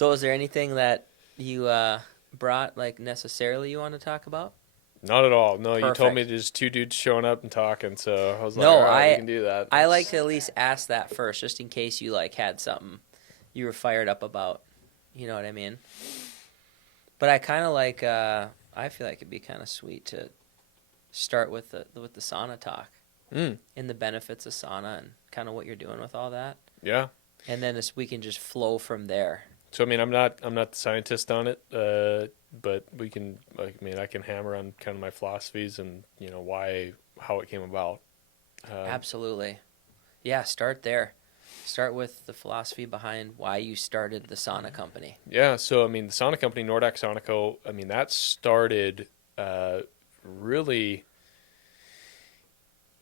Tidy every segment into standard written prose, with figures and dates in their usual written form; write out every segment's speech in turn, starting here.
So is there anything that you brought like necessarily you want to talk about? Not at all. No, you told me Perfect. there's two dudes showing up and talking, so I was like, all No, right, we I can do that. I like to at least ask that first, just in case you like had something you were fired up about. You know what I mean? But I kind of like. I feel like it'd be kind of sweet to start with the sauna talk Mm, and the benefits of sauna and kind of what you're doing with all that, yeah. and then we can just flow from there. So I mean, I'm not the scientist on it, but we can. Like, I mean, I can hammer on kind of my philosophies and why how it came about. Um, Absolutely. Yeah, start there. Start with the philosophy behind why you started the sauna company. yeah. So I mean, the sauna company Nordac Sonico. I mean, that started uh, really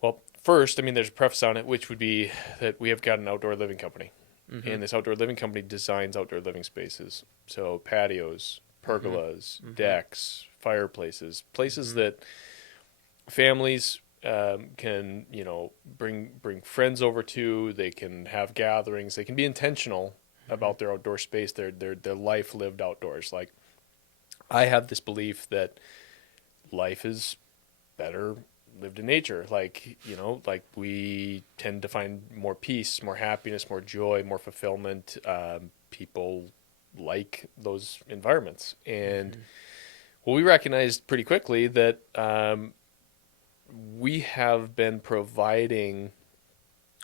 well. First, I mean, there's a preface on it, which would be that we have got an outdoor living company. Mhm. And this outdoor living company designs outdoor living spaces. So patios, Mhm. pergolas, Mhm. decks, fireplaces, places Mhm. that families can bring friends over to. They can have gatherings. They can be intentional Mhm. about their outdoor space, their life lived outdoors. Like I have this belief that life is better lived in nature. Like we tend to find more peace, more happiness, more joy, more fulfillment. People like those environments. And Mhm. well, we recognized pretty quickly that we have been providing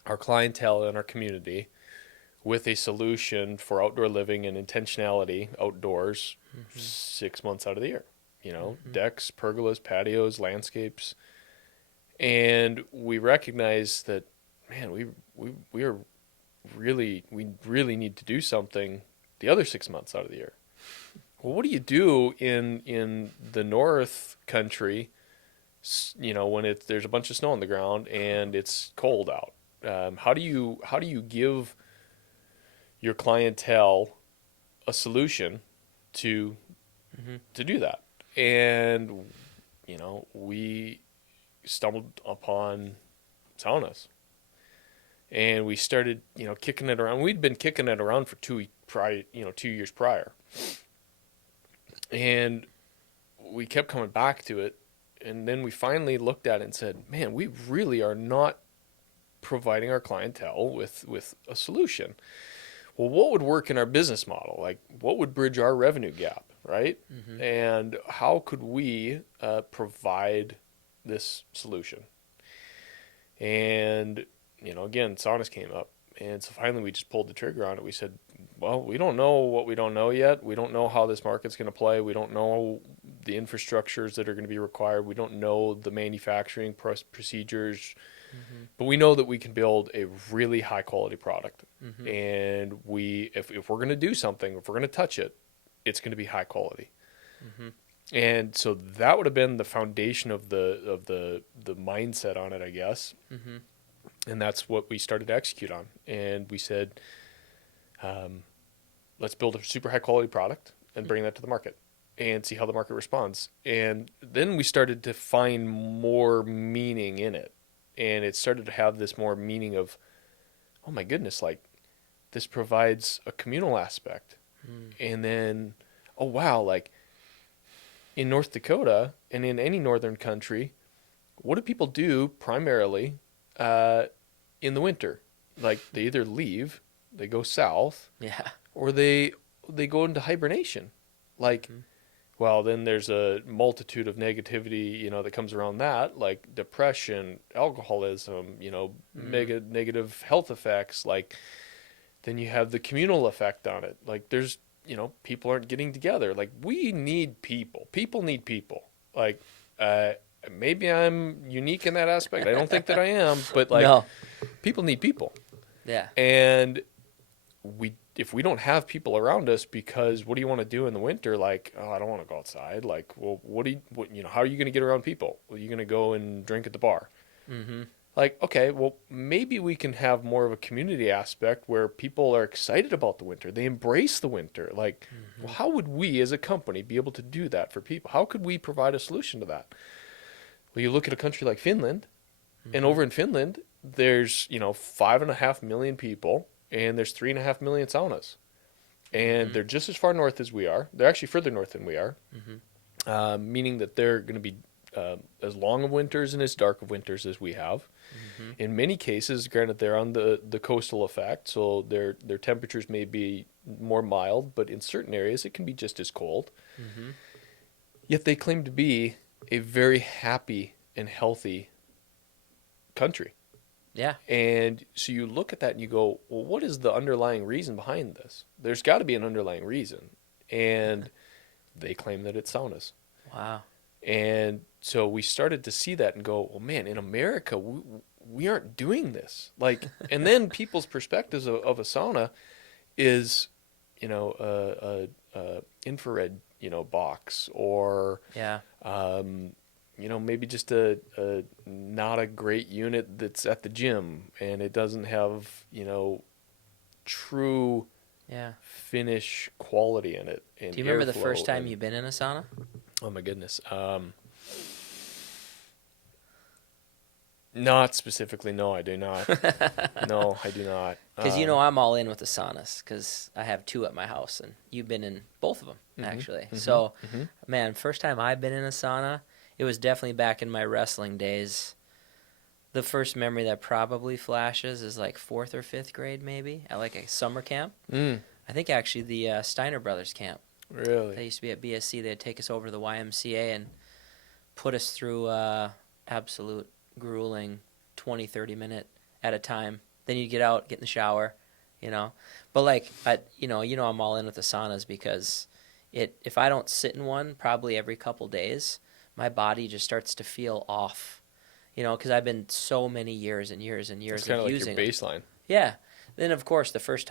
our clientele and our community with a solution for outdoor living and intentionality outdoors Mhm. 6 months out of the year. Mhm. Decks, pergolas, patios, landscapes, and we recognize that, man, we really need to do something the other 6 months out of the year. Well, what do you do in the North Country? When there's a bunch of snow on the ground and it's cold out. How do you give your clientele a solution to Mhm. to do that? And we stumbled upon saunas, and we started kicking it around. We'd been kicking it around for 2 years prior, and we kept coming back to it. And then we finally looked at it and said, man, we really are not providing our clientele with a solution. Well, what would work in our business model? Like, what would bridge our revenue gap, right? Mhm. And how could we provide this solution? And again, saunas came up, and so finally we just pulled the trigger on it. We said, well, we don't know what we don't know yet. We don't know how this market's going to play. We don't know the infrastructures that are going to be required. We don't know the manufacturing procedures, Mhm. but we know that we can build a really high quality product. Mhm. And if we're going to do something, if we're going to touch it, it's going to be high quality. Mhm. And so that would have been the foundation of the mindset on it, I guess. Mhm. And that's what we started to execute on. And we said, um, let's build a super high quality product and bring that to the market and see how the market responds. And then we started to find more meaning in it. And it started to have this more meaning of, oh my goodness, like this provides a communal aspect. Mhm. And then, oh wow, like in North Dakota and in any northern country, what do people do primarily uh, in the winter? Like they either leave, they go south, Yeah. or they go into hibernation. Like, Mhm. well, then there's a multitude of negativity, that comes around that, like depression, alcoholism, Mhm. mega negative health effects. Like, then you have the communal effect on it. Like, there's, people aren't getting together. Like, we need people. People need people. Like, uh, maybe I'm unique in that aspect. I don't think that I am, but like, No. people need people. Yeah. And if we don't have people around us, because what do you want to do in the winter? Like, oh, I don't want to go outside. Like, well, how are you going to get around people? Well, you're going to go and drink at the bar. Mhm. Like, okay, well, maybe we can have more of a community aspect where people are excited about the winter. They embrace the winter. Like, well, Mhm. how would we as a company be able to do that for people? How could we provide a solution to that? Well, you look at a country like Finland, and Mhm. over in Finland, there's 5.5 million people, and there's 3.5 million saunas. and Mm-hmm. they're just as far north as we are. They're actually further north than we are, Mm-hmm. meaning that they're going to be as long of winters and as dark of winters as we have. Mm-hmm. In many cases, granted, they're on the coastal effect, so their temperatures may be more mild, but in certain areas it can be just as cold. Mm-hmm. Yet they claim to be a very happy and healthy country. Yeah. And so you look at that and you go, well, what is the underlying reason behind this? There's got to be an underlying reason. And they claim that it's saunas. Wow. And so we started to see that and go, well, man, in America, we aren't doing this. Like, and then people's perspectives of a sauna is, infrared, box, or, Yeah. maybe just a not a great unit that's at the gym and it doesn't have, true Yeah. finish quality in it and Do you remember the airflow first time and you've been in a sauna? oh my goodness. Not specifically. No, I do not. No, I do not. Because I'm all in with the saunas because I have two at my house, and you've been in both of them actually. So, man, first time I've been in a sauna, it was definitely back in my wrestling days. The first memory that probably flashes is like fourth or fifth grade, maybe at like a summer camp. Mm, I think actually the Steiner Brothers camp. They really? used to be at BSC. They'd take us over to the YMCA and put us through absolute grueling 20, 30 minute at a time. Then you'd get out, get in the shower, you know. But like I'm all in with the saunas because if I don't sit in one probably every couple days, my body just starts to feel off. Because I've been so many years and years and years It's kind of of like using your them. baseline. Yeah. Then of course the first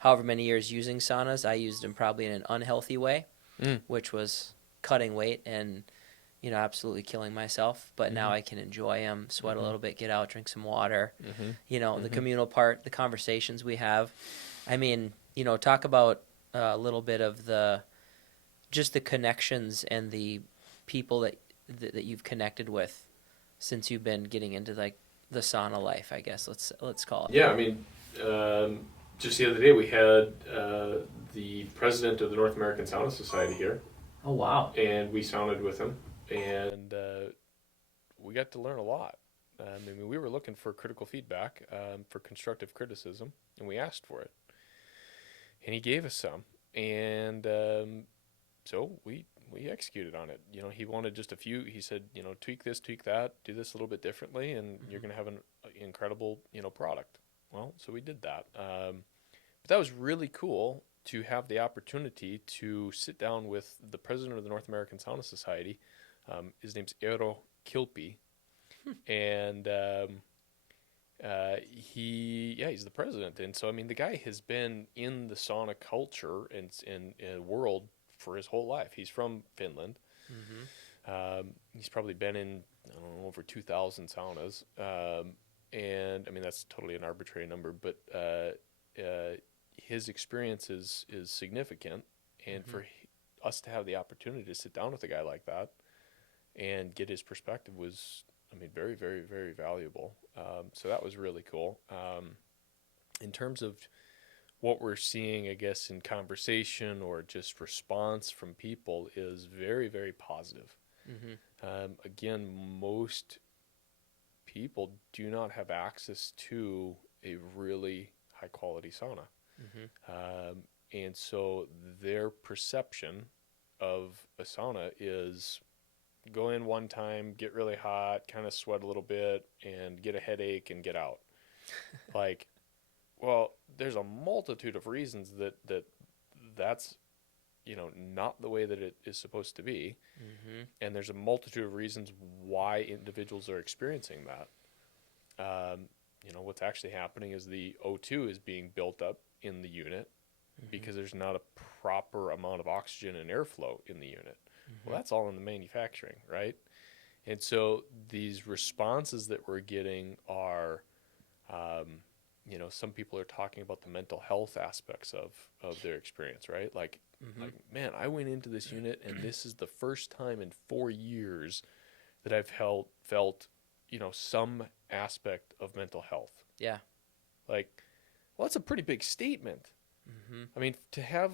however many years using saunas, I used them probably in an unhealthy way, Mm, which was cutting weight and absolutely killing myself. But now mm-hmm, I can enjoy them, sweat a mm-hmm, little bit, get out, drink some water. mm-hmm, The mm-hmm. communal part, the conversations we have. I mean, talk about a little bit of just the connections and the people that you've connected with since you've been getting into like the sauna life. I guess let's call it. Yeah, I mean, just the other day we had the president of the North American Sauna Society here, Oh wow. and we sounded with him, and we got to learn a lot. I mean, we were looking for critical feedback, for constructive criticism, and we asked for it, and he gave us some, and so we executed on it. He wanted just a few. He said, tweak this, tweak that, do this a little bit differently, and you're going to have an incredible, product. Well, so we did that. But that was really cool to have the opportunity to sit down with the president of the North American Sauna Society. His name's Eero Kilpi, and he's the president. And so, I mean, the guy has been in the sauna culture and world for his whole life. He's from Finland. He's probably been in, I don't know, over 2,000 saunas. And I mean, that's totally an arbitrary number, but his experience is significant. And for us to have the opportunity to sit down with a guy like that and get his perspective was, I mean, very, very, very valuable. So that was really cool. In terms of what we're seeing, I guess, in conversation or just response from people is very, very positive. Again, most people do not have access to a really high quality sauna. And so their perception of a sauna is go in one time, get really hot, kind of sweat a little bit, and get a headache and get out. Like, well, there's a multitude of reasons that's not the way that it is supposed to be, and there's a multitude of reasons why individuals are experiencing that. What's actually happening is the O2 is being built up in the unit because there's not a proper amount of oxygen and airflow in the unit. Well, that's all in the manufacturing, right? And so these responses that we're getting are, some people are talking about the mental health aspects of their experience, right? Like, man, I went into this unit and this is the first time in 4 years that I've felt, some aspect of mental health. Yeah. Like, well, that's a pretty big statement. Mm-hmm. I mean, to have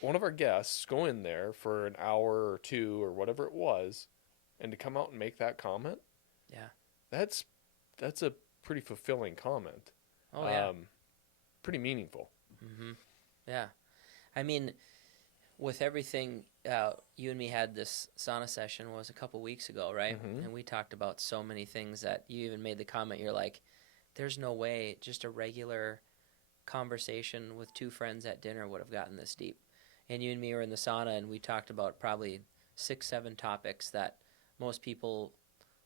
one of our guests go in there for an hour or two or whatever it was, and to come out and make that comment, Yeah. that's that's a pretty fulfilling comment. Oh yeah. Um, Pretty meaningful. Mm-hmm. Yeah. I mean, with everything, you and me had this sauna session was a couple weeks ago, right? Mm-hmm. And we talked about so many things that you even made the comment. You're like, "There's no way just a regular conversation with two friends at dinner would have gotten this deep." And you and me were in the sauna, and we talked about probably 6, 7 topics that most people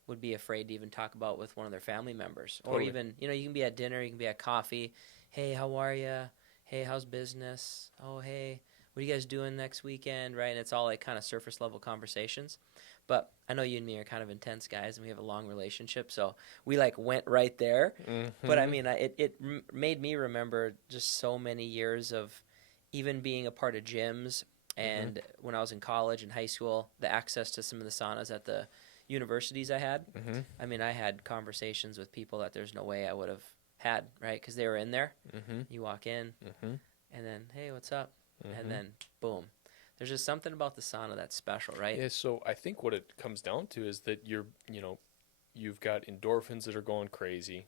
would be afraid to even talk about with one of their family members, or Totally. even you can be at dinner, you can be at coffee. Hey, how are you? Hey, how's business? Oh, hey, what are you guys doing next weekend? Right, and it's all like kind of surface level conversations. But I know you and me are kind of intense guys, and we have a long relationship, so we like went right there. But I Mm-hmm. mean, it made me remember just so many years of even being a part of gyms, Mm-hmm. and when I was in college and high school, the access to some of the saunas at the universities I had. Mm-hmm. I mean, I had conversations with people that there's no way I would have had, right? Because they were in there. Mm-hmm. You walk in, Mm-hmm. and then, hey, what's up? And Mm-hmm. then, boom. There's just something about the sauna that's special, right? Yeah, so I think what it comes down to is that you've got endorphins that are going crazy,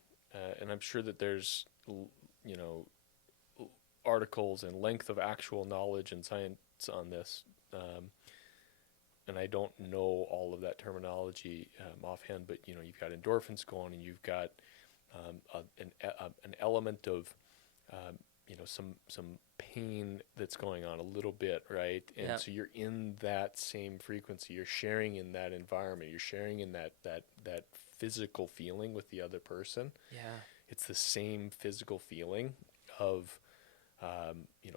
and I'm sure that there's, you know, articles and length of actual knowledge and science on this, and I don't know all of that terminology offhand, but you've got endorphins going, and you've got an element of some pain that's going on a little bit, right? And Yeah. so you're in that same frequency. You're sharing in that environment. You're sharing in that physical feeling with the other person. Yeah. It's the same physical feeling of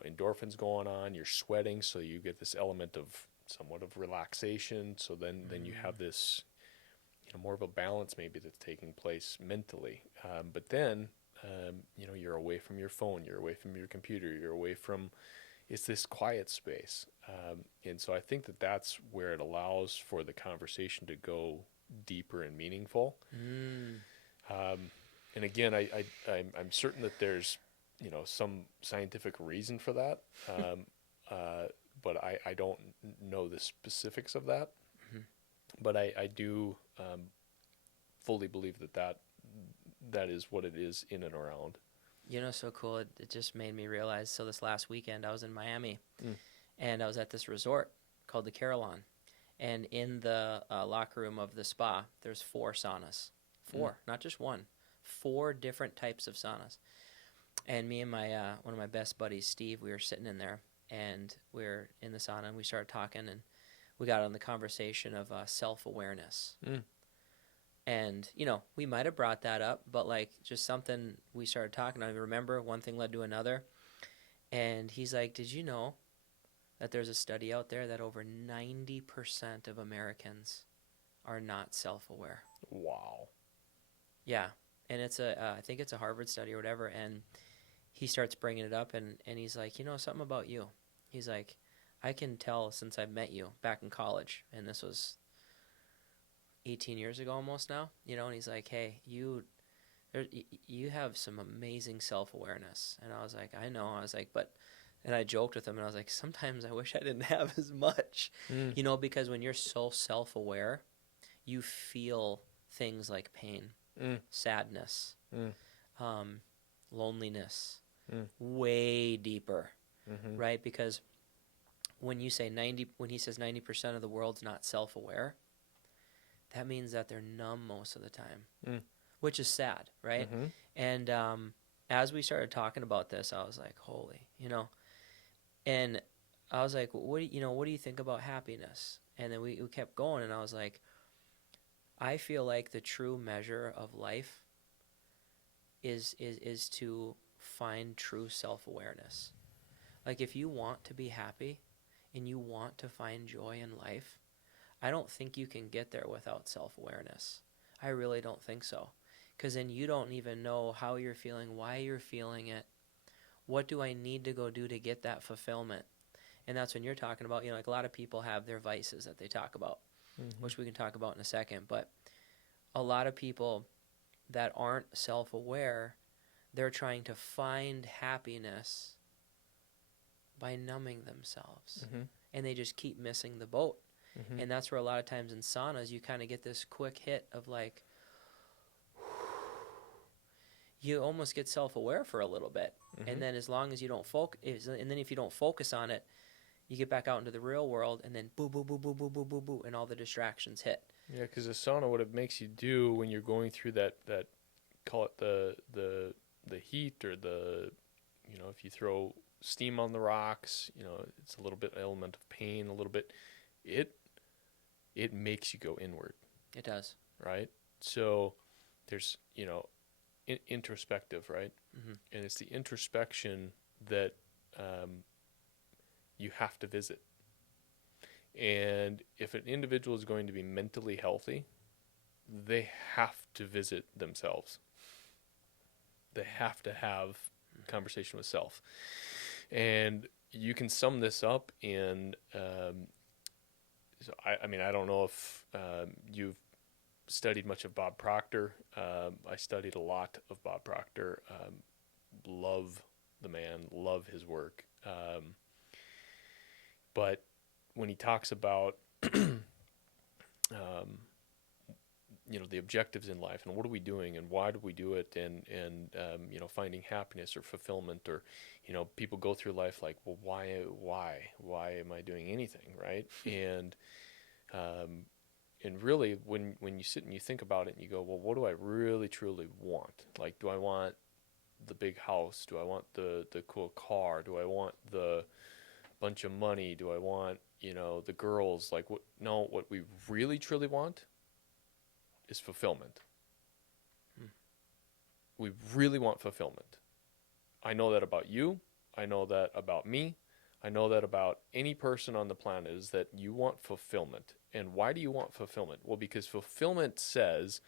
endorphins going on. You're sweating, so you get this element of somewhat of relaxation. So then you have this more of a balance maybe that's taking place mentally. But then you're away from your phone, you're away from your computer, you're away from it's this quiet space. And so I think that that's where it allows for the conversation to go deeper and meaningful. Mm. And again, I'm certain that there's some scientific reason for that, but I don't know the specifics of that. Hmm. But I do fully believe that is what it is in and around. So cool. It just made me realize. So this last weekend, I was in Miami, Mm. and I was at this resort called the Carillon. And in the locker room of the spa, there's 4 saunas. Mm. Four, not just one. 4 different types of saunas. And me and my one of my best buddies, Steve, we were sitting in there, and we were in the sauna, and we started talking, and we got on the conversation of self-awareness. Mm. And we might have brought that up, but like just something we started talking. I remember one thing led to another, and he's like, "Did you know that there's a study out there that over 90% of Americans are not self-aware?" Wow. Yeah, and it's I think it's a Harvard study or whatever, and he starts bringing it up, and he's like, something about you. He's like, I can tell since I've met you back in college, and this was 18 years ago almost now, and he's like, hey, you have some amazing self-awareness. And I was like, I know. I was like, and I joked with him, and I was like, sometimes I wish I didn't have as much, Mm. because when you're so self-aware, you feel things like pain, Mm. sadness, Mm. um, loneliness, Mm. way deeper, Mm-hmm. right? Because when he says 90% of the world's not self-aware, that means that they're numb most of the time, Mm. which is sad, right? Mm-hmm. And as we started talking about this, I was like, holy, and I was like, what do you think about happiness? And then we kept going, and I was like, I feel like the true measure of life is to find true self-awareness. Like if you want to be happy and you want to find joy in life, I don't think you can get there without self-awareness. I really don't think so. Because then you don't even know how you're feeling, why you're feeling it. What do I need to go do to get that fulfillment? And that's when you're talking about, like a lot of people have their vices that they talk about, Mm-hmm. which we can talk about in a second. But a lot of people that aren't self-aware, they're trying to find happiness by numbing themselves. Mm-hmm. And they just keep missing the boat. Mm-hmm. And that's where a lot of times in saunas, you kind of get this quick hit of like, you almost get self-aware for a little bit. Mm-hmm. And then as long as you don't focus, and then if you don't focus on it, you get back out into the real world, and then boo, boo, boo, boo, boo, boo, boo, boo, and all the distractions hit. Yeah, because the sauna, what it makes you do when you're going through that call it the heat, or the, if you throw steam on the rocks, it's a little bit element of pain, a little bit, it makes you go inward, It does. right? So there's, introspective, right? Mm-hmm. And it's the introspection that you have to visit. And if an individual is going to be mentally healthy, they have to visit themselves. They have to have conversation with self. And you can sum this up in, so I don't know if you've studied much of Bob Proctor. I studied a lot of Bob Proctor. Love the man, love his work. But when he talks about the objectives in life, and what are we doing, and why do we do it, and finding happiness or fulfillment, or people go through life like, well, why am I doing anything, right? And really, when you sit and you think about it and you go, well, what do I really truly want? Like, do I want the big house? Do I want the cool car? Do I want the bunch of money? Do I want the girls? Like, what? No, what we really truly want is fulfillment. We really want fulfillment. I know that about you. I know that about me. I know that about any person on the planet, is that you want fulfillment. And why do you want fulfillment? Well, because fulfillment says,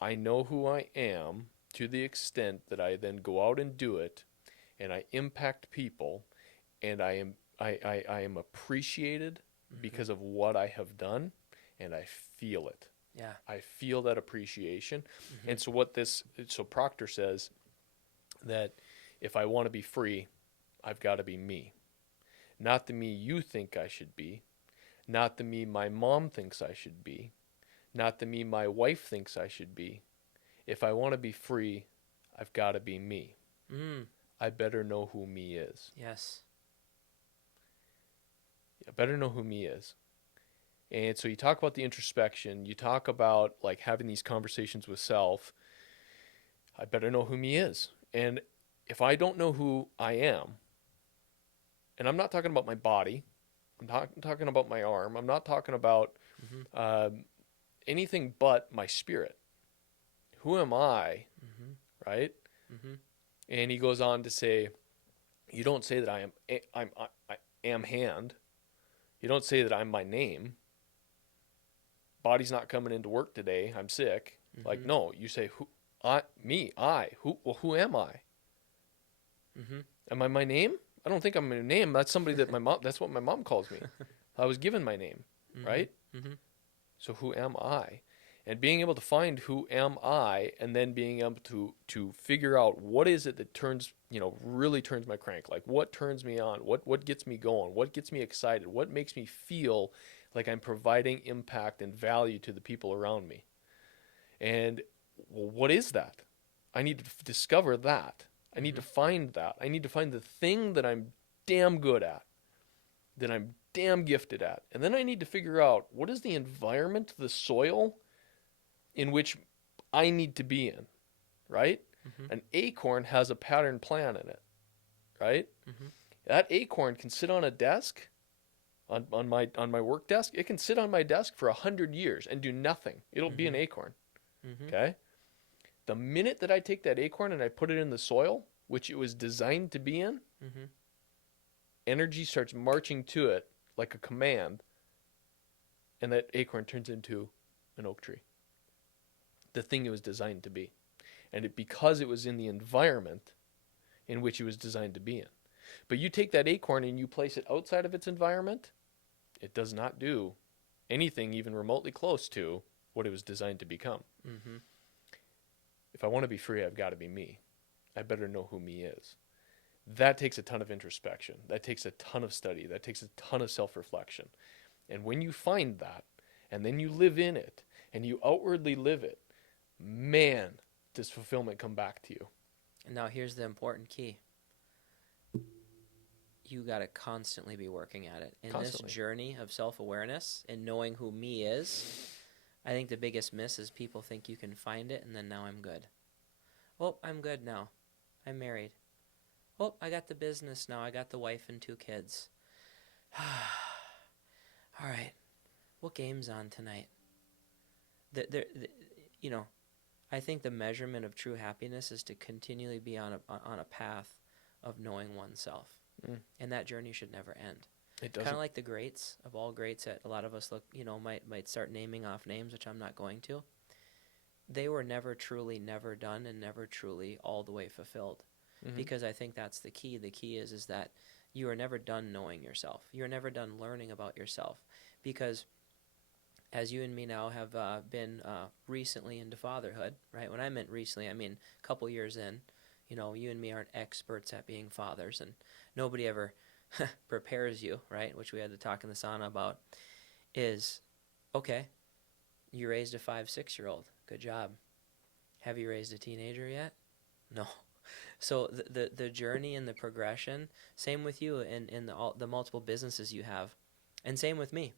I know who I am to the extent that I then go out and do it, and I impact people, and I am appreciated because of what I have done, and I feel it. Yeah. I feel that appreciation. Mm-hmm. And so Proctor says that if I want to be free, I've got to be me. Not the me you think I should be, not the me my mom thinks I should be, not the me my wife thinks I should be. If I want to be free, I've got to be me. I better know who me is. Yes. I better know who me is. And so you talk about the introspection, you talk about like having these conversations with self. I better know who me is. And if I don't know who I am, and I'm not talking about my body, I'm not talking about my arm, I'm not talking about anything but my spirit. Who am I? Mm-hmm. Right? Mm-hmm. And he goes on to say, you don't say that I am hand. You don't say that I'm my name. Body's not coming into work today. I'm sick. Mm-hmm. Like, no, you say, who am I? Mm-hmm. Am I my name? I don't think I'm my name. That's somebody that that's what my mom calls me. I was given my name, mm-hmm. Right? Mm-hmm. So who am I? And being able to find who am I, and then being able to figure out what is it that really turns my crank. Like, what turns me on? What gets me going? What gets me excited? What makes me feel like I'm providing impact and value to the people around me? And well, what is that? I need to discover that. I need to find that. I need to find the thing that I'm damn good at, that I'm damn gifted at. And then I need to figure out, what is the environment, the soil in which I need to be in, right? Mm-hmm. An acorn has a pattern plan in it, right? Mm-hmm. That acorn can sit on a desk, on my work desk. It can sit on my desk for 100 years and do nothing. It'll be an acorn, okay? The minute that I take that acorn and I put it in the soil, which it was designed to be in, energy starts marching to it like a command, and that acorn turns into an oak tree. The thing it was designed to be. And because it was in the environment in which it was designed to be in. But you take that acorn and you place it outside of its environment, it does not do anything even remotely close to what it was designed to become. Mm-hmm. If I want to be free, I've got to be me. I better know who me is. that takes a ton of introspection. That takes a ton of study. That takes a ton of self-reflection. And when you find that, and then you live in it, and you outwardly live it, man, does fulfillment come back to you. And now here's the important key. You got to constantly be working at it. In Constantly. this journey of self-awareness and knowing who me is, I think the biggest miss is people think you can find it and then now I'm good. Oh, I'm good now. I'm married. Oh, I got the business now. I got the wife and 2 kids. All right. What game's on tonight? You know, I think the measurement of true happiness is to continually be on a path of knowing oneself. And that journey should never end. It Kind doesn't. of like the greats of all greats that a lot of us might start naming off names, which I'm not going to. They were never truly never done and never truly all the way fulfilled. Because I think that's the key. The key is that you are never done knowing yourself. You're never done learning about yourself. Because as you and me now have been recently into fatherhood, right? When I meant recently, I mean a couple years in. You and me aren't experts at being fathers, and nobody ever prepares you, right? Which we had to talk in the sauna about. Is, okay, you raised a 5-6-year-old. Good job. Have you raised a teenager yet? No. So the journey and the progression, same with you in the multiple businesses you have, and same with me.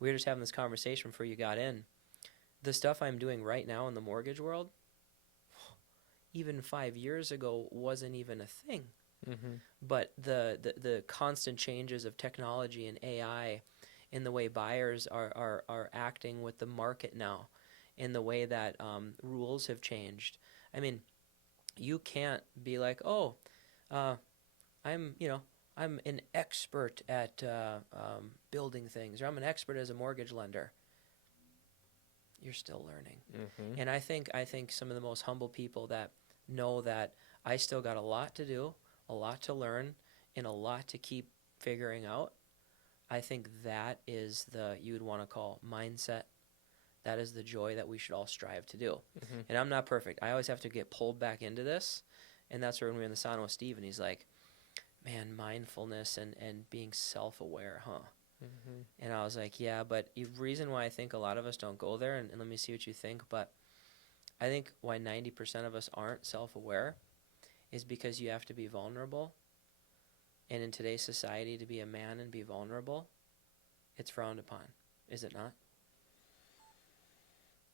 We were just having this conversation before you got in. The stuff I'm doing right now in the mortgage world, even 5 years ago, wasn't even a thing. But the constant changes of technology and AI in the way buyers are acting with the market now, in the way that rules have changed. I mean, you can't be like, oh, I'm an expert at building things, or I'm an expert as a mortgage lender. You're still learning. And I think some of the most humble people that know that I still got a lot to do, a lot to learn, and a lot to keep figuring out, I think that is you would want to call mindset. That is the joy that we should all strive to do. And I'm not perfect. I always have to get pulled back into this. And that's where when we were in the sauna with Steve, and he's like, man, mindfulness and being self-aware, huh? And I was like, yeah, but the reason why I think a lot of us don't go there, and let me see what you think, but I think why 90% of us aren't self-aware is because you have to be vulnerable. And in today's society, to be a man and be vulnerable, it's frowned upon. Is it not?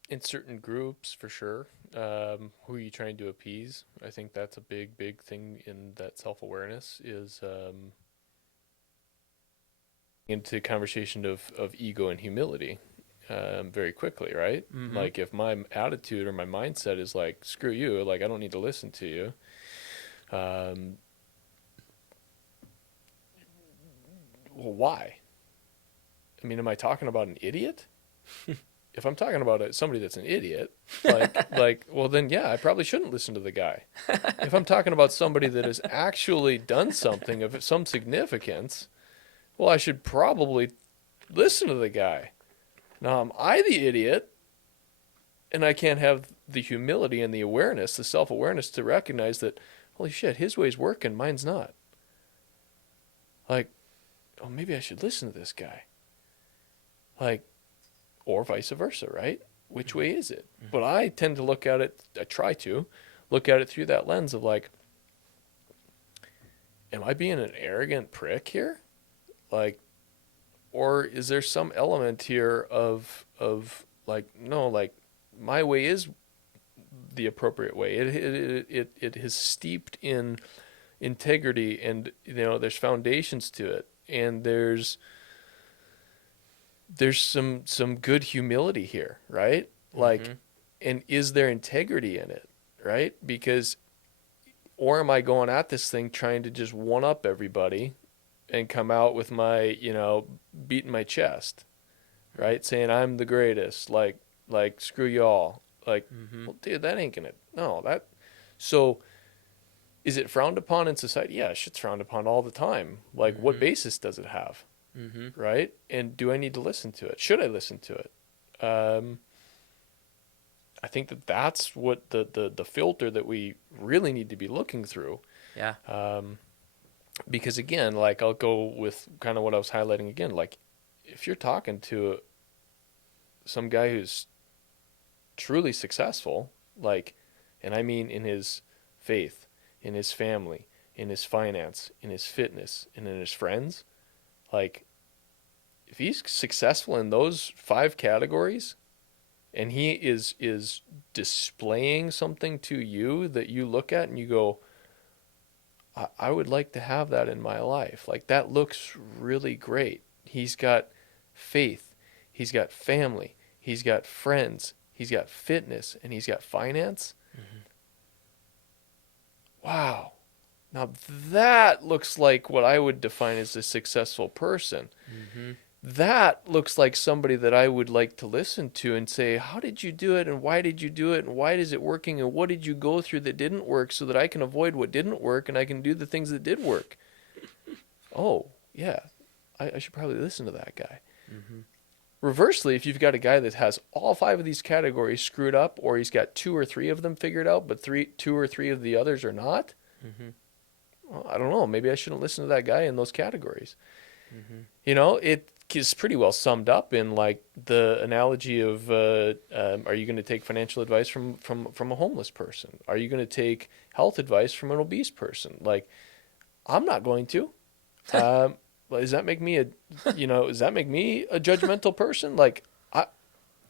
In certain groups, for sure. Who are you trying to appease? I think that's a big thing in that self-awareness is into conversation of ego and humility very quickly, right? Like if my attitude or my mindset is like, screw you, like I don't need to listen to you. Well, why? I mean, am I talking about an idiot? If I'm talking about somebody that's an idiot, well then yeah, I probably shouldn't listen to the guy. If I'm talking about somebody that has actually done something of some significance, well, I should probably listen to the guy. Now, am I the idiot? And I can't have the humility and the awareness, the self-awareness to recognize that, holy shit, his way's working, mine's not. Like, oh, maybe I should listen to this guy. Like, or vice versa, right? Which way is it? But I tend to look at it, I try to look at it through that lens of like, am I being an arrogant prick here? Like, or is there some element here of like, no, like my way is the appropriate way. It is steeped in integrity, and there's foundations to it, and there's some good humility here, right? Like, and is there integrity in it, right? Because, or am I going at this thing trying to just one up everybody and come out with my, beating my chest, right? Saying I'm the greatest, like screw y'all. Like, well, dude, that ain't gonna, no, that, so is it frowned upon in society? Yeah, shit's frowned upon all the time. Like, what basis does it have? Right? And do I need to listen to it? Should I listen to it? I think that's what the filter that we really need to be looking through. Yeah. Because again, like I'll go with kind of what I was highlighting again. Like if you're talking to some guy who's truly successful, like, and I mean in his faith, in his family, in his finance, in his fitness, and in his friends, like if he's successful in those five categories and he is displaying something to you that you look at and you go, I would like to have that in my life. Like that looks really great. He's got faith, he's got family, he's got friends, he's got fitness, and he's got finance. Mm-hmm. Wow. Now that looks like what I would define as a successful person. Mm-hmm. That looks like somebody that I would like to listen to and say, how did you do it? And why did you do it? And why is it working? And what did you go through that didn't work so that I can avoid what didn't work and I can do the things that did work? Oh, yeah, I should probably listen to that guy. Mm-hmm. Reversely, if you've got a guy that has all five of these categories screwed up, or he's got two or three of them figured out, but two or three of the others are not, Mm-hmm. well, I don't know. Maybe I shouldn't listen to that guy in those categories. Mm-hmm. You know, it is pretty well summed up in like the analogy of are you going to take financial advice from a homeless person? Are you going to take health advice from an obese person? Like, I'm not going to. Does that make me does that make me a judgmental person? Like,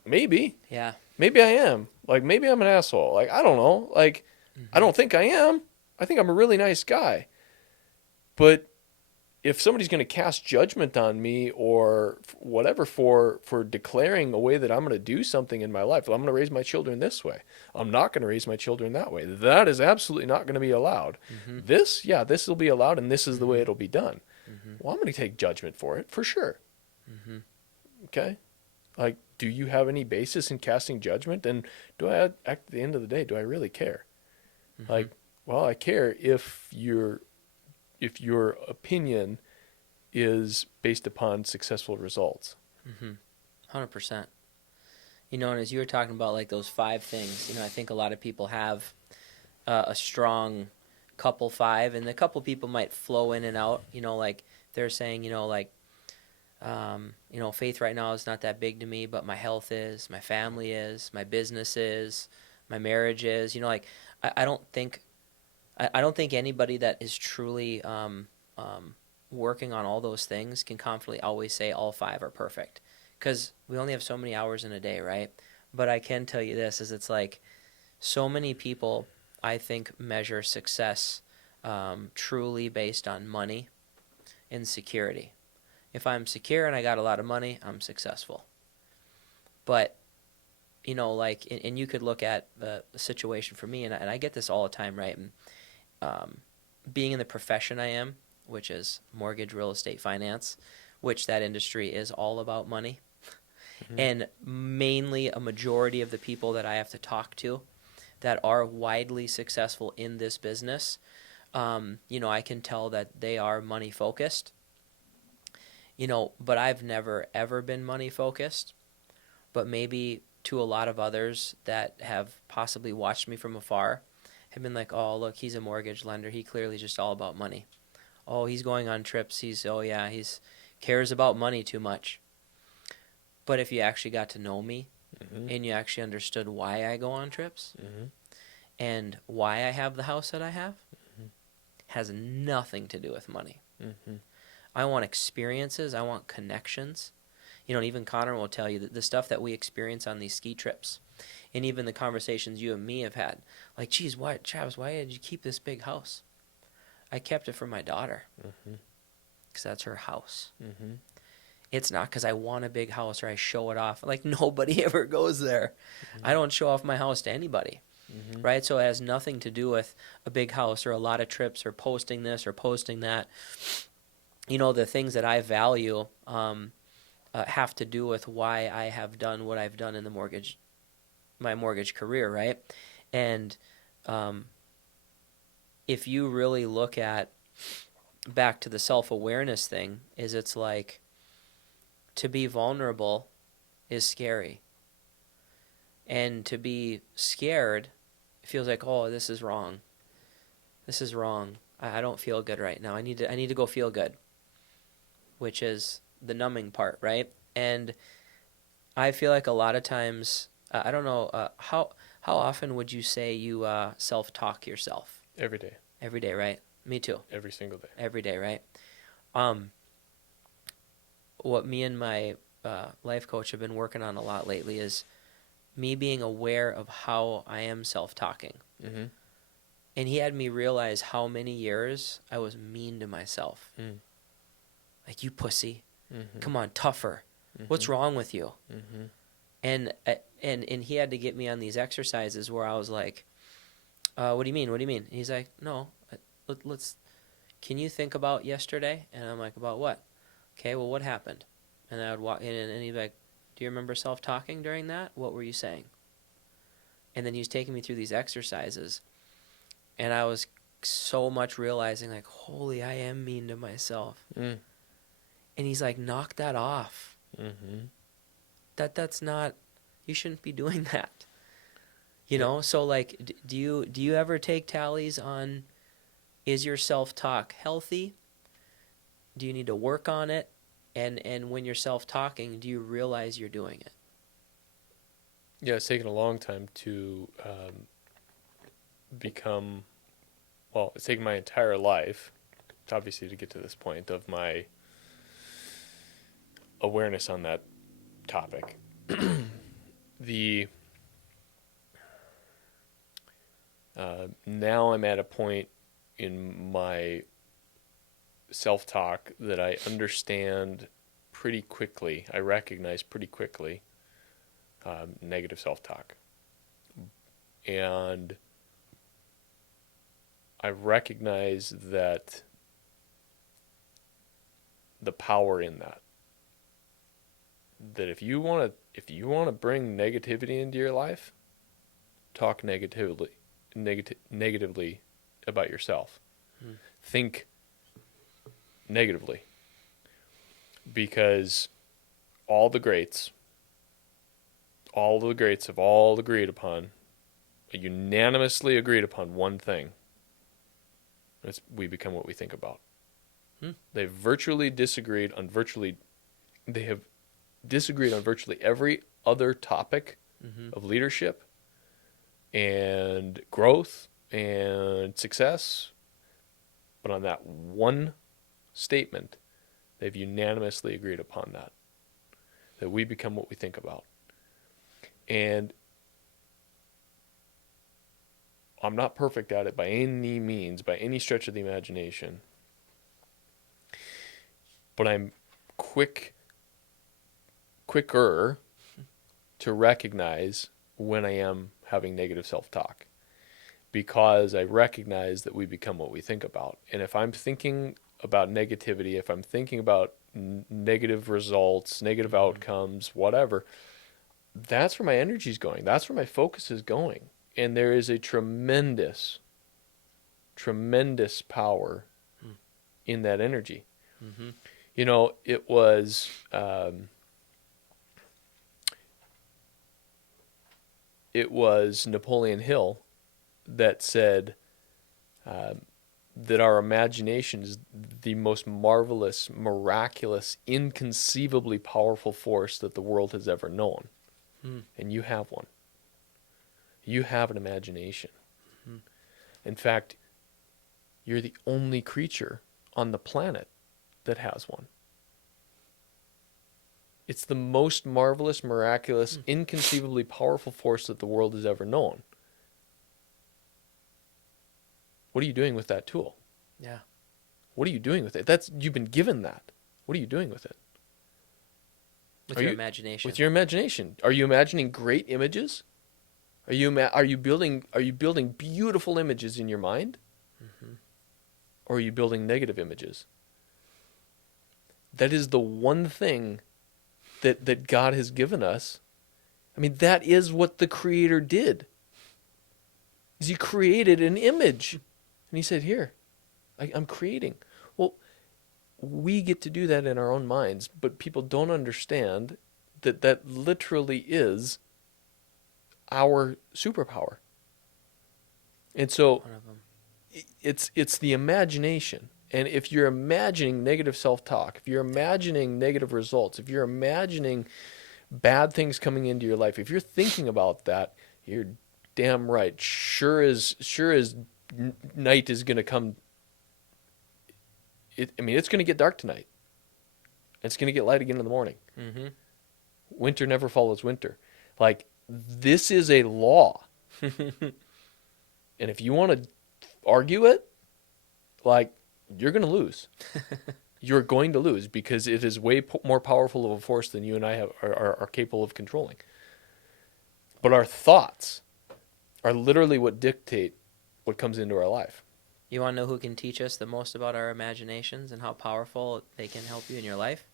maybe, Yeah. maybe I am. Like, maybe I'm an asshole. Like, I don't know. Like, I Mm-hmm. don't think I am. I think I'm a really nice guy. But if somebody's going to cast judgment on me or whatever for declaring a way that I'm going to do something in my life, well, I'm going to raise my children this way. I'm not going to raise my children that way. That is absolutely not going to be allowed. Mm-hmm. This will be allowed, and this is the way Mm-hmm. it'll be done. Mm-hmm. Well, I'm going to take judgment for it for sure. Mm-hmm. Okay, like, do you have any basis in casting judgment? And do I, at the end of the day, do I really care? Mm-hmm. Like, well, I care if your opinion is based upon successful results. Mm-hmm. 100%. You know, and as you were talking about like those five things, you know, I think a lot of people have a strong couple five, and the couple people might flow in and out. You know, like they're saying, you know, like, you know, faith right now is not that big to me, but my health is, my family is, my business is, my marriage is. You know, like I don't think I don't think anybody that is truly working on all those things can confidently always say all five are perfect, because we only have so many hours in a day, right? But I can tell you this: is it's like so many people, I think, measure success truly based on money and security. If I'm secure and I got a lot of money, I'm successful. But you know, like, and you could look at the situation for me, and I get this all the time, right? And being in the profession I am, which is mortgage, real estate, finance, which that industry is all about money, Mm-hmm. and mainly a majority of the people that I have to talk to that are widely successful in this business, you know, I can tell that they are money focused. You know, but I've never ever been money focused. But maybe to a lot of others that have possibly watched me from afar have been like, oh, look, he's a mortgage lender. He clearly just all about money. Oh, he's going on trips. Oh yeah, he's cares about money too much. But if you actually got to know me Mm-hmm. and you actually understood why I go on trips Mm-hmm. and why I have the house that I have, Mm-hmm. has nothing to do with money. Mm-hmm. I want experiences. I want connections. You know, and even Connor will tell you that the stuff that we experience on these ski trips, and even the conversations you and me have had, like, geez, why, Travis, why did you keep this big house? I kept it for my daughter Mm-hmm. because that's her house. Mm-hmm. It's not because I want a big house or I show it off. Like, nobody ever goes there. Mm-hmm. I don't show off my house to anybody, Mm-hmm. right? So it has nothing to do with a big house or a lot of trips or posting this or posting that. You know, the things that I value have to do with why I have done what I've done in my mortgage career, right? And if you really look at back to the self-awareness thing, is it's like to be vulnerable is scary. And to be scared, it feels like, oh, this is wrong. This is wrong. I don't feel good right now. I need to go feel good, which is the numbing part, right? And I feel like a lot of times, I don't know, how often would you say you self-talk yourself? Every day, Every day, right? Me too. every single day. Every day, right? Um, what me and my life coach have been working on a lot lately is me being aware of how I am self-talking. Mm-hmm. And he had me realize how many years I was mean to myself. Mm. Like, you pussy. Mm-hmm. Come on, tougher. What's wrong with you? Mm-hmm. And he had to get me on these exercises where I was like, what do you mean? What do you mean? And he's like, no, let's, can you think about yesterday? And I'm like, about what? Okay, well, what happened? And I would walk in and he'd be like, do you remember self-talking during that? What were you saying? And then he was taking me through these exercises. And I was so much realizing, like, holy, I am mean to myself. Mm. And he's like, knock that off. Mm-hmm. That's not, you shouldn't be doing that. You Yeah. know? So, like, do you ever take tallies on, is your self-talk healthy? Do you need to work on it? And when you're self-talking, do you realize you're doing it? Yeah, it's taken a long time to become, well, it's taken my entire life, obviously, to get to this point of my awareness on that topic. The Now I'm at a point in my self-talk that I understand pretty quickly. I recognize pretty quickly negative self-talk, and I recognize that the power in that. That if you want to bring negativity into your life, talk negatively about yourself. Think negatively, because all the greats have all agreed upon, unanimously agreed upon one thing. It's we become what we think about. They have disagreed on virtually every other topic of leadership and growth and success. But on that one statement, they've unanimously agreed upon that we become what we think about. And I'm not perfect at it by any means, by any stretch of the imagination. But I'm quicker to recognize when I am having negative self-talk, because I recognize that we become what we think about. And if I'm thinking about negativity, if I'm thinking about negative results, negative outcomes, whatever, that's where my energy is going. That's where my focus is going. And there is a tremendous power in that energy. Mm-hmm. You know, it was Napoleon Hill that said that our imagination is the most marvelous, miraculous, inconceivably powerful force that the world has ever known. And you have one. You have an imagination. In fact, you're the only creature on the planet that has one. It's the most marvelous, miraculous, inconceivably powerful force that the world has ever known. What are you doing with that tool? Yeah. What are you doing with it? You've been given that. What are you doing with it? With your imagination. With your imagination. Are you imagining great images? Are you building beautiful images in your mind? Or are you building negative images? That is the one thing that God has given us. I mean, that is what the Creator did. Is He created an image. And He said, here, I'm creating. Well, we get to do that in our own minds, but people don't understand that literally is our superpower. And so One of them. it's the imagination. And if you're imagining negative self-talk, if you're imagining negative results, if you're imagining bad things coming into your life, if you're thinking about that, you're damn right. Sure as night is going to come. It's going to get dark tonight. It's going to get light again in the morning. Mm-hmm. Winter never follows winter. Like, this is a law. And if you want to argue it, like, you're going to lose. You're going to lose because it is way more powerful of a force than you and I are capable of controlling. But our thoughts are literally what dictate what comes into our life. You want to know who can teach us the most about our imaginations and how powerful they can help you in your life?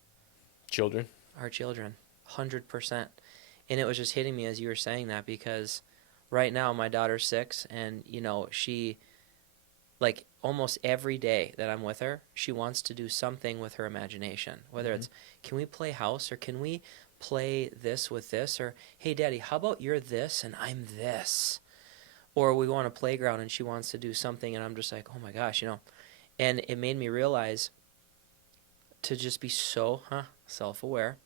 Children. Our children, 100%. And it was just hitting me as you were saying that, because right now my daughter's 6, and she, like, almost every day that I'm with her, she wants to do something with her imagination. Whether it's, can we play house, or can we play this with this, or hey daddy, how about you're this and I'm this? Or we go on a playground and she wants to do something and I'm just like, oh my gosh, and it made me realize to just be so self-aware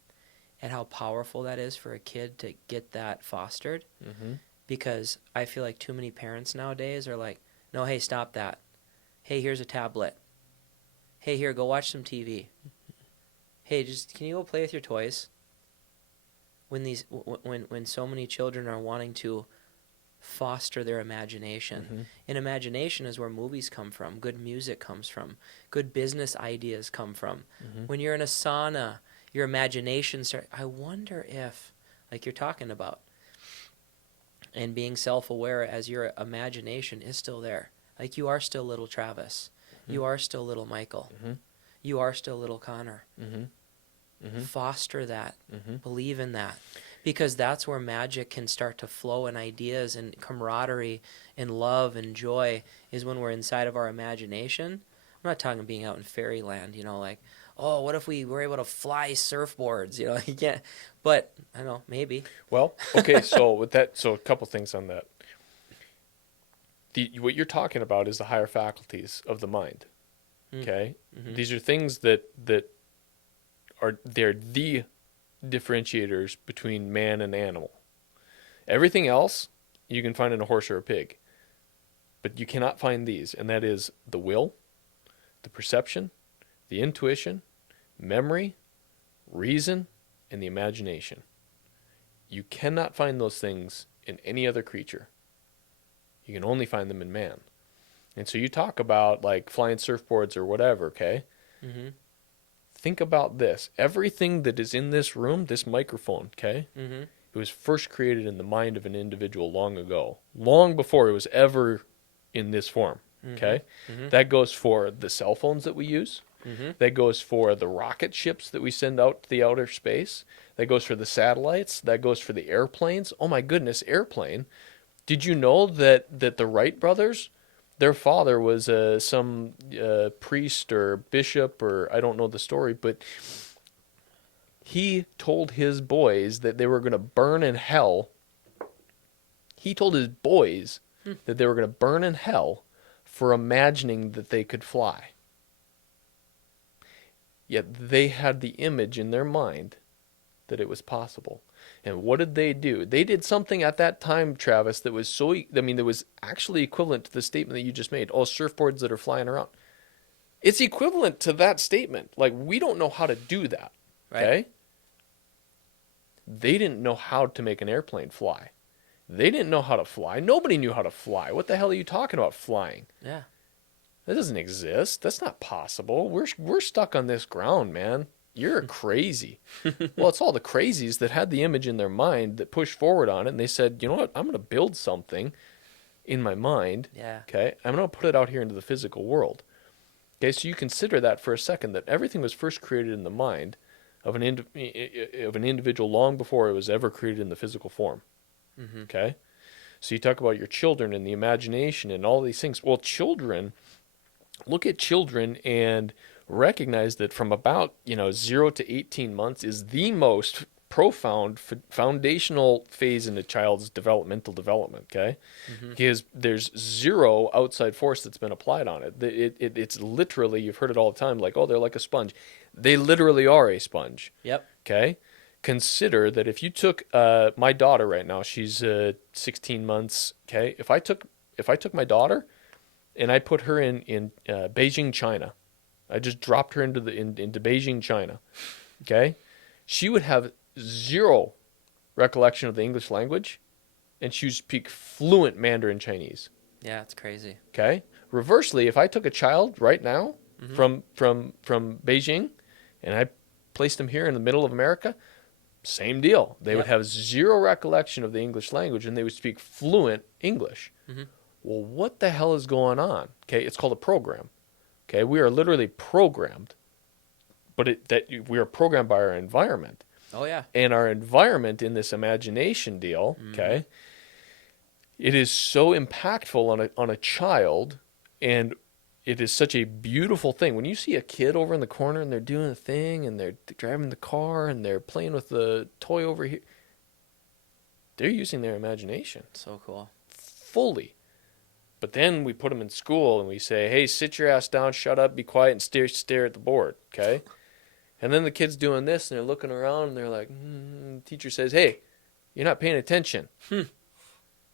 and how powerful that is for a kid to get that fostered. Because I feel like too many parents nowadays are like, no, hey, stop that. Hey, here's a tablet. Hey, here, go watch some TV. Hey, just can you go play with your toys? When so many children are wanting to foster their imagination. And imagination is where movies come from, good music comes from, good business ideas come from. When you're in a sauna, your imagination starts. I wonder if, like you're talking about, and being self-aware as your imagination is still there. Like, you are still little Travis. You are still little Michael. You are still little Connor. Foster that. Believe in that. Because that's where magic can start to flow, and ideas and camaraderie and love and joy is when we're inside of our imagination. I'm not talking being out in fairyland, like, oh, what if we were able to fly surfboards? You can't. But, I don't know, maybe. Well, okay, so with that, so a couple things on that. What you're talking about is the higher faculties of the mind. Okay? These are things that they're the differentiators between man and animal. Everything else you can find in a horse or a pig. But you cannot find these, and that is the will, the perception, the intuition, memory, reason, and the imagination. You cannot find those things in any other creature. You can only find them in man. And so you talk about, like, flying surfboards or whatever, okay? Think about this. Everything that is in this room, this microphone, okay? It was first created in the mind of an individual long ago, long before it was ever in this form, okay? That goes for the cell phones that we use. That goes for the rocket ships that we send out to the outer space. That goes for the satellites. That goes for the airplanes. Oh my goodness, airplane. Did you know that the Wright brothers, their father was some priest or bishop, or I don't know the story, but he told his boys that they were going to burn in hell. He told his boys that they were going to burn in hell for imagining that they could fly. Yet they had the image in their mind that it was possible. And what did they do? They did something at that time, Travis, that was that was actually equivalent to the statement that you just made. Oh, surfboards that are flying around. It's equivalent to that statement. Like, we don't know how to do that. Okay? Right. They didn't know how to make an airplane fly. They didn't know how to fly. Nobody knew how to fly. What the hell are you talking about, flying? Yeah. That doesn't exist. That's not possible. We're stuck on this ground, man. You're crazy. Well, it's all the crazies that had the image in their mind that pushed forward on it, and they said, you know what? I'm going to build something in my mind. Yeah. Okay? I'm going to put it out here into the physical world. Okay? So you consider that for a second, that everything was first created in the mind of an individual long before it was ever created in the physical form. Okay? So you talk about your children and the imagination and all these things. Well, look at children and recognize that from about 0 to 18 months is the most profound foundational phase in a child's developmental development, okay? Mm-hmm. Because there's zero outside force that's been applied on it. It's literally, you've heard it all the time, like, oh, they're like a sponge. They literally are a sponge, Yep. okay? Consider that if you took my daughter right now, she's 16 months, okay? If I took my daughter and I put her in Beijing, China, I just dropped her into Beijing, China, okay? She would have zero recollection of the English language, and she would speak fluent Mandarin Chinese. Yeah, it's crazy. Okay. Reversely, if I took a child right now Mm-hmm. from Beijing, and I placed them here in the middle of America, same deal. They would Yep. have zero recollection of the English language, and they would speak fluent English. Mm-hmm. Well, what the hell is going on? Okay, it's called a program. Okay, we are literally programmed, but we are programmed by our environment. Oh yeah. And our environment in this imagination deal, okay, it is so impactful on a child, and it is such a beautiful thing. When you see a kid over in the corner and they're doing a thing and they're driving the car and they're playing with the toy over here, they're using their imagination So cool. fully. But then we put them in school and we say, hey, sit your ass down, shut up, be quiet, and stare at the board, okay? And then the kid's doing this, and they're looking around, and they're like, teacher says, hey, you're not paying attention. Well,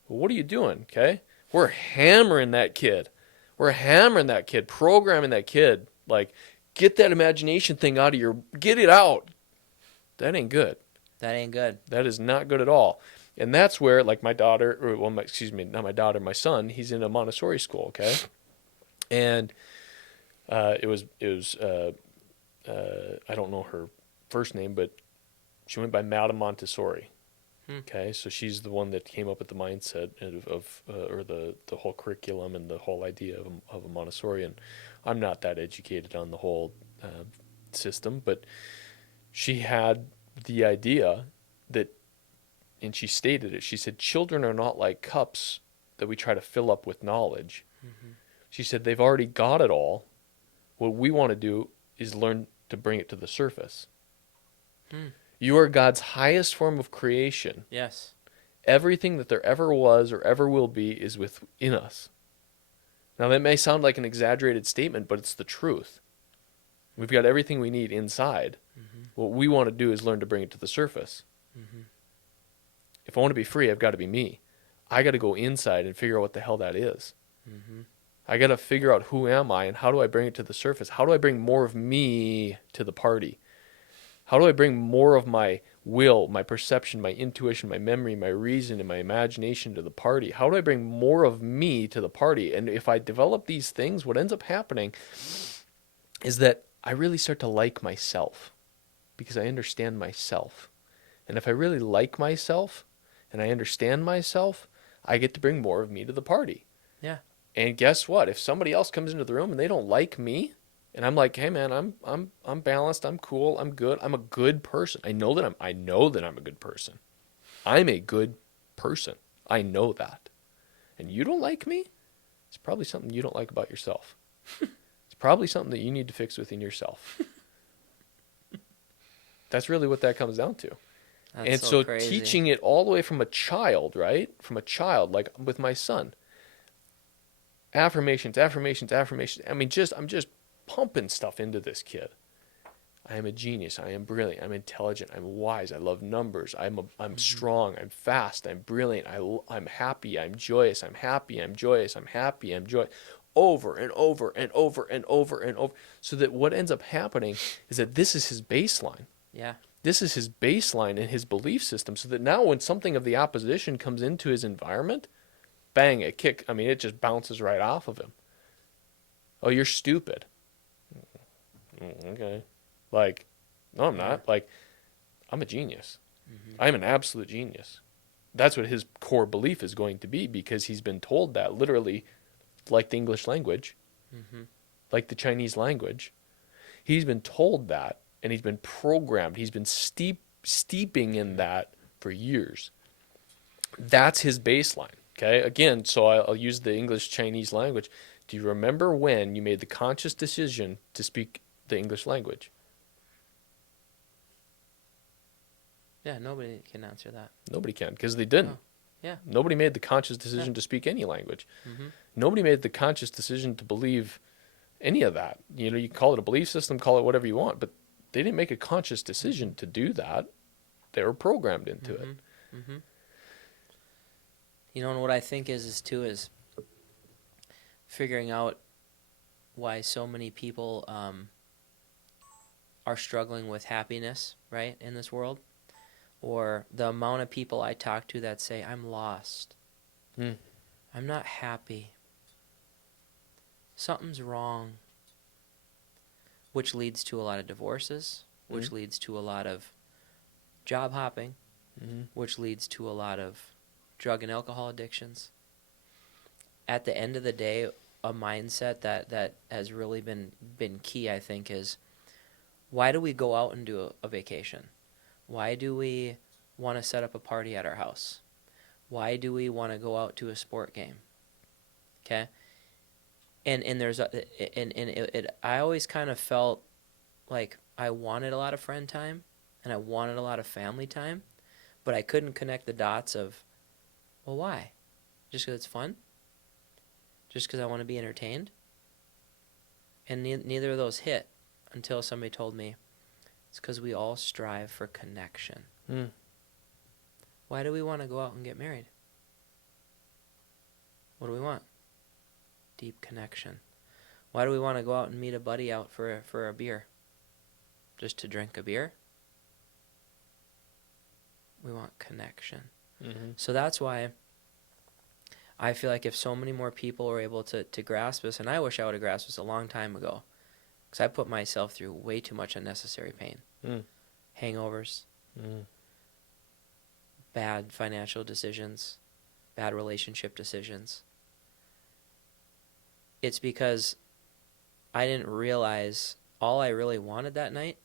what are you doing, okay? We're hammering that kid. Programming that kid. Like, get that imagination thing out of get it out. That ain't good. That ain't good. That is not good at all. And that's where, like, my daughter, or, well, excuse me, not my daughter, my son, he's in a Montessori school, okay? And it was I don't know her first name, but she went by Madame Montessori. Okay, so she's the one that came up with the mindset or the whole curriculum and the whole idea of a Montessori. And I'm not that educated on the whole system, but she had the idea that, and she stated it. She said, children are not like cups that we try to fill up with knowledge. She said they've already got it all. What we want to do is learn to bring it to the surface. You are God's highest form of creation. Yes. Everything that there ever was or ever will be is within us. Now that may sound like an exaggerated statement, but it's the truth. We've got everything we need inside. What we want to do is learn to bring it to the surface. If I want to be free, I've got to be me. I got to go inside and figure out what the hell that is. I got to figure out who am I and how do I bring it to the surface? How do I bring more of me to the party? How do I bring more of my will, my perception, my intuition, my memory, my reason, and my imagination to the party? How do I bring more of me to the party? And if I develop these things, what ends up happening is that I really start to like myself because I understand myself. And if I really like myself and I understand myself, I get to bring more of me to the party. Yeah. And guess what? If somebody else comes into the room and they don't like me, and I'm like, hey man, I'm balanced, I'm cool, I'm good, I'm a good person. I know that I'm a good person. I'm a good person. I know that. And you don't like me? It's probably something you don't like about yourself. It's probably something that you need to fix within yourself. That's really what that comes down to. That's And so so crazy. teaching it all the way from a child, right? From a child, like with my son. Affirmations. I mean, I'm just pumping stuff into this kid. I am a genius. I am brilliant. I'm intelligent. I'm wise. I love numbers. I'm strong. I'm fast. I'm brilliant. I'm happy. I'm joyous. I'm happy. I'm joyous. I'm happy. I'm joyous. Over and over and over and over and over. So that what ends up happening is that this is his baseline. Yeah. This is his baseline and his belief system. So that now when something of the opposition comes into his environment, bang, it just bounces right off of him. Oh, you're stupid. Okay. Like, no, I'm not. Like, I'm a genius. I'm an absolute genius. That's what his core belief is going to be because he's been told that literally, like the English language, like the Chinese language. He's been told that, and he's been programmed. He's been steeping in that for years. That's his baseline. Okay, again, so I'll use the English-Chinese language. Do you remember when you made the conscious decision to speak the English language? Yeah, nobody can answer that. Nobody can, because they didn't. No. Yeah. Nobody made the conscious Yeah. decision to speak any language. Mm-hmm. Nobody made the conscious decision to believe any of that. You know, you call it a belief system, call it whatever you want, but they didn't make a conscious decision to do that. They were programmed into it. Mm-hmm. Mm-hmm. You know, and what I think is figuring out why so many people are struggling with happiness, right, in this world, or the amount of people I talk to that say, I'm lost. Hmm. I'm not happy. Something's wrong. Which leads to a lot of divorces, which leads to a lot of job hopping, which leads to a lot of drug and alcohol addictions. At the end of the day, a mindset that has really been key, I think, is why do we go out and do a vacation? Why do we want to set up a party at our house? Why do we want to go out to a sport game? Okay? And there's I always kind of felt like I wanted a lot of friend time and I wanted a lot of family time, but I couldn't connect the dots of, well, why? Just because it's fun? Just because I want to be entertained? And neither of those hit until somebody told me it's because we all strive for connection. Why do we want to go out and get married? What do we want? Deep connection. Why do we want to go out and meet a buddy out for a beer? Just to drink a beer? We want connection. So that's why I feel like if so many more people were able to grasp this, and I wish I would have grasped this a long time ago, because I put myself through way too much unnecessary pain. Hangovers, bad financial decisions, bad relationship decisions. It's because I didn't realize all I really wanted that night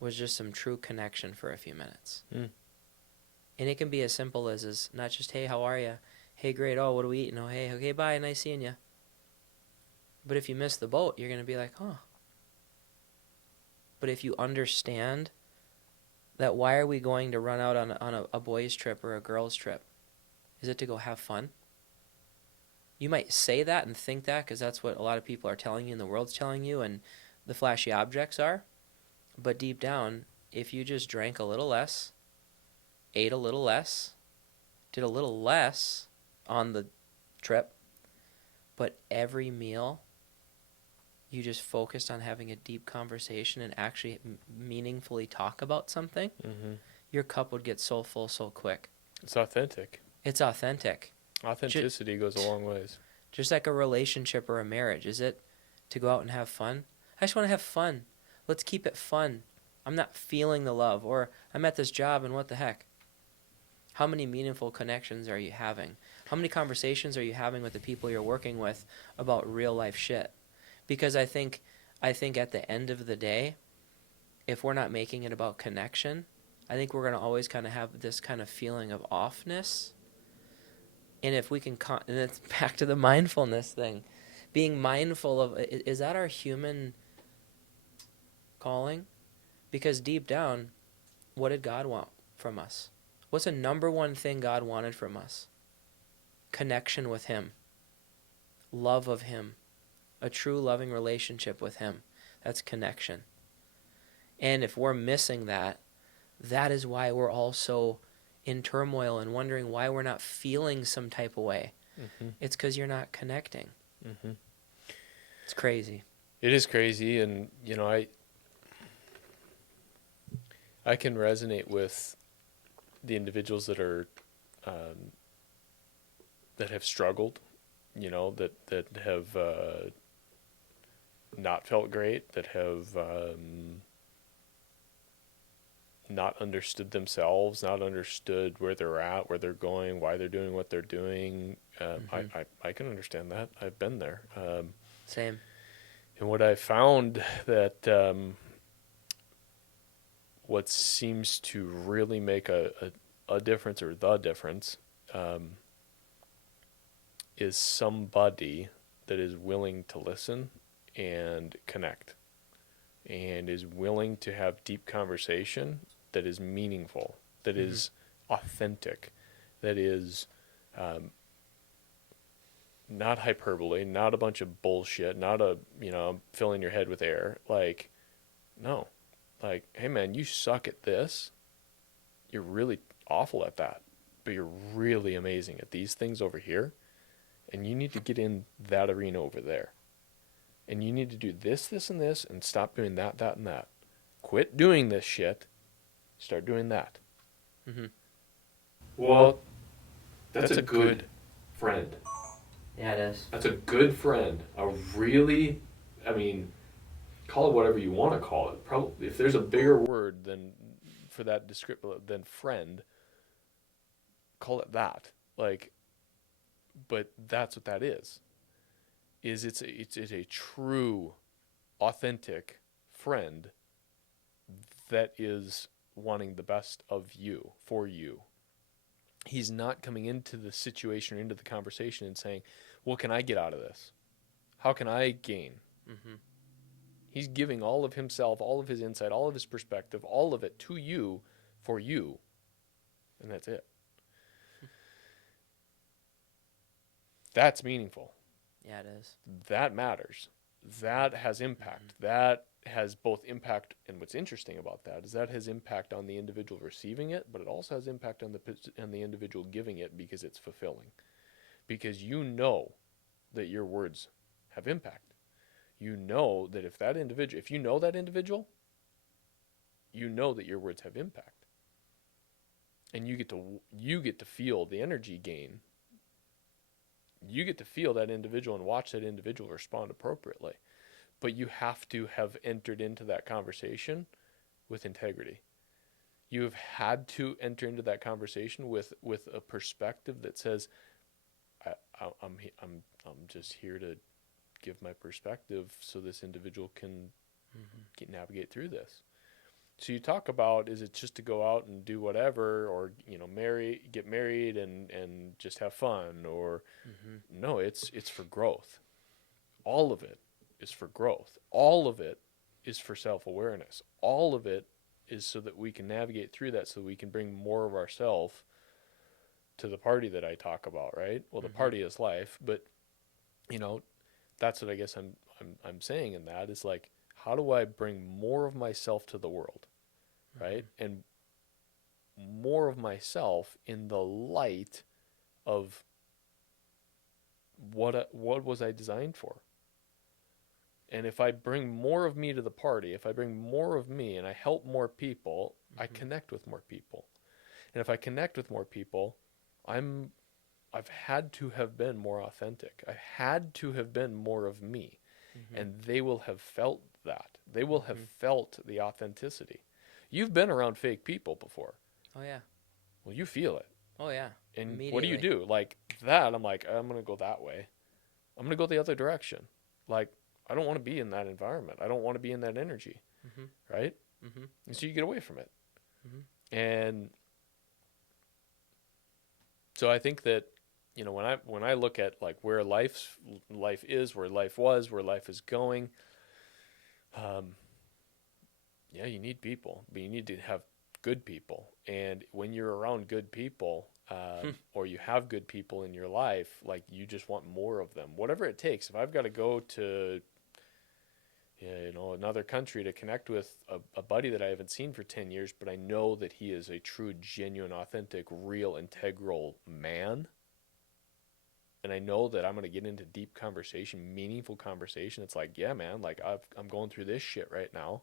was just some true connection for a few minutes. And it can be as simple as not just, hey, how are you? Hey, great. Oh, what are we eating? Oh, hey, okay, bye. Nice seeing you. But if you miss the boat, you're going to be like, huh. But if you understand that why are we going to run out on a boys' trip or a girls' trip? Is it to go have fun? You might say that and think that because that's what a lot of people are telling you and the world's telling you and the flashy objects are. But deep down, if you just drank a little less, ate a little less, did a little less on the trip, but every meal you just focused on having a deep conversation and actually meaningfully talk about something, your cup would get so full so quick. It's authentic. It's authentic. Authenticity goes a long ways. Just like a relationship or a marriage. Is it to go out and have fun? I just want to have fun. Let's keep it fun. I'm not feeling the love, or I'm at this job and what the heck? How many meaningful connections are you having? How many conversations are you having with the people you're working with about real life shit? Because I think at the end of the day, if we're not making it about connection, I think we're going to always kind of have this kind of feeling of offness. And if we can, and it's back to the mindfulness thing, being mindful of, is that our human calling? Because deep down, what did God want from us? What's the number one thing God wanted from us? Connection with Him, love of Him, a true loving relationship with Him. That's connection. And if we're missing that, that is why we're all so in turmoil and wondering why we're not feeling some type of way. It's because you're not connecting. It's crazy. It is crazy, and you know, I can resonate with the individuals that are that have struggled, you know, that have not felt great, that have not understood themselves, not understood where they're at, where they're going, why they're doing what they're doing. I can understand that. I've been there. Same. And what I found that what seems to really make a difference, or the difference, is somebody that is willing to listen and connect and is willing to have deep conversation that is meaningful, that Mm-hmm. is authentic, that is not hyperbole, not a bunch of bullshit, not a, filling your head with air. Like, no. Like, hey man, you suck at this. You're really awful at that. But you're really amazing at these things over here. And you need to get in that arena over there. And you need to do this, this, and this, and stop doing that, that, and that. Quit doing this shit. Start doing that. Mm-hmm. Well, that's a good friend. Yeah, it is. That's a good friend. A really, I mean, call it whatever you want to call it. Probably, if there's a bigger word than for that descriptive than friend, call it that. Like, but that's what that is. It's a true, authentic friend that is wanting the best of you for you. He's not coming into the situation or into the conversation and saying, "What can I get out of this? How can I gain?" Mm-hmm. He's giving all of himself, all of his insight, all of his perspective, all of it to you for you. And that's it. That's meaningful. Yeah, it is. That matters. That has impact. Mm-hmm. That has both impact, and what's interesting about that is that has impact on the individual receiving it, but it also has impact on the individual giving it because it's fulfilling. Because you know that your words have impact. You know that if you know that individual, you know that your words have impact. And you get to feel the energy gain. You get to feel that individual and watch that individual respond appropriately. But you have to have entered into that conversation with integrity. You have had to enter into that conversation with a perspective that says, I'm just here to give my perspective so this individual can Mm-hmm. navigate through this. So you talk about, is it just to go out and do whatever, or get married and just have fun, or Mm-hmm. no, it's for growth. All of it is for growth. All of it is for self-awareness. All of it is so that we can navigate through that, so we can bring more of ourselves to the party that I talk about, right? Well, the Mm-hmm. party is life, but you know, that's what I guess I'm saying in that is like, how do I bring more of myself to the world, Mm-hmm. right? And more of myself in the light of what was I designed for? And if I bring more of me to the party, if I bring more of me and I help more people, I Mm-hmm. connect with more people. And if I connect with more people, I'm I've had to have been more authentic. I had to have been more of me. Mm-hmm. And they will have felt that. They will have Mm-hmm. felt the authenticity. You've been around fake people before. Oh yeah. Well, you feel it. Oh yeah. And what Immediately. do? Like that, I'm like, I'm going to go that way. I'm going to go the other direction. Like, I don't want to be in that environment. I don't want to be in that energy, Mm-hmm. right? Mm-hmm. And so you get away from it. Mm-hmm. And so I think that, when I look at like where life is, where life was, where life is going, um, yeah, you need people, but you need to have good people. And when you're around good people, or you have good people in your life, like you just want more of them, whatever it takes. If I've got to go to, another country to connect with a buddy that I haven't seen for 10 years, but I know that he is a true, genuine, authentic, real, integral man. And I know that I'm going to get into deep conversation, meaningful conversation. It's like, yeah, man, like I'm going through this shit right now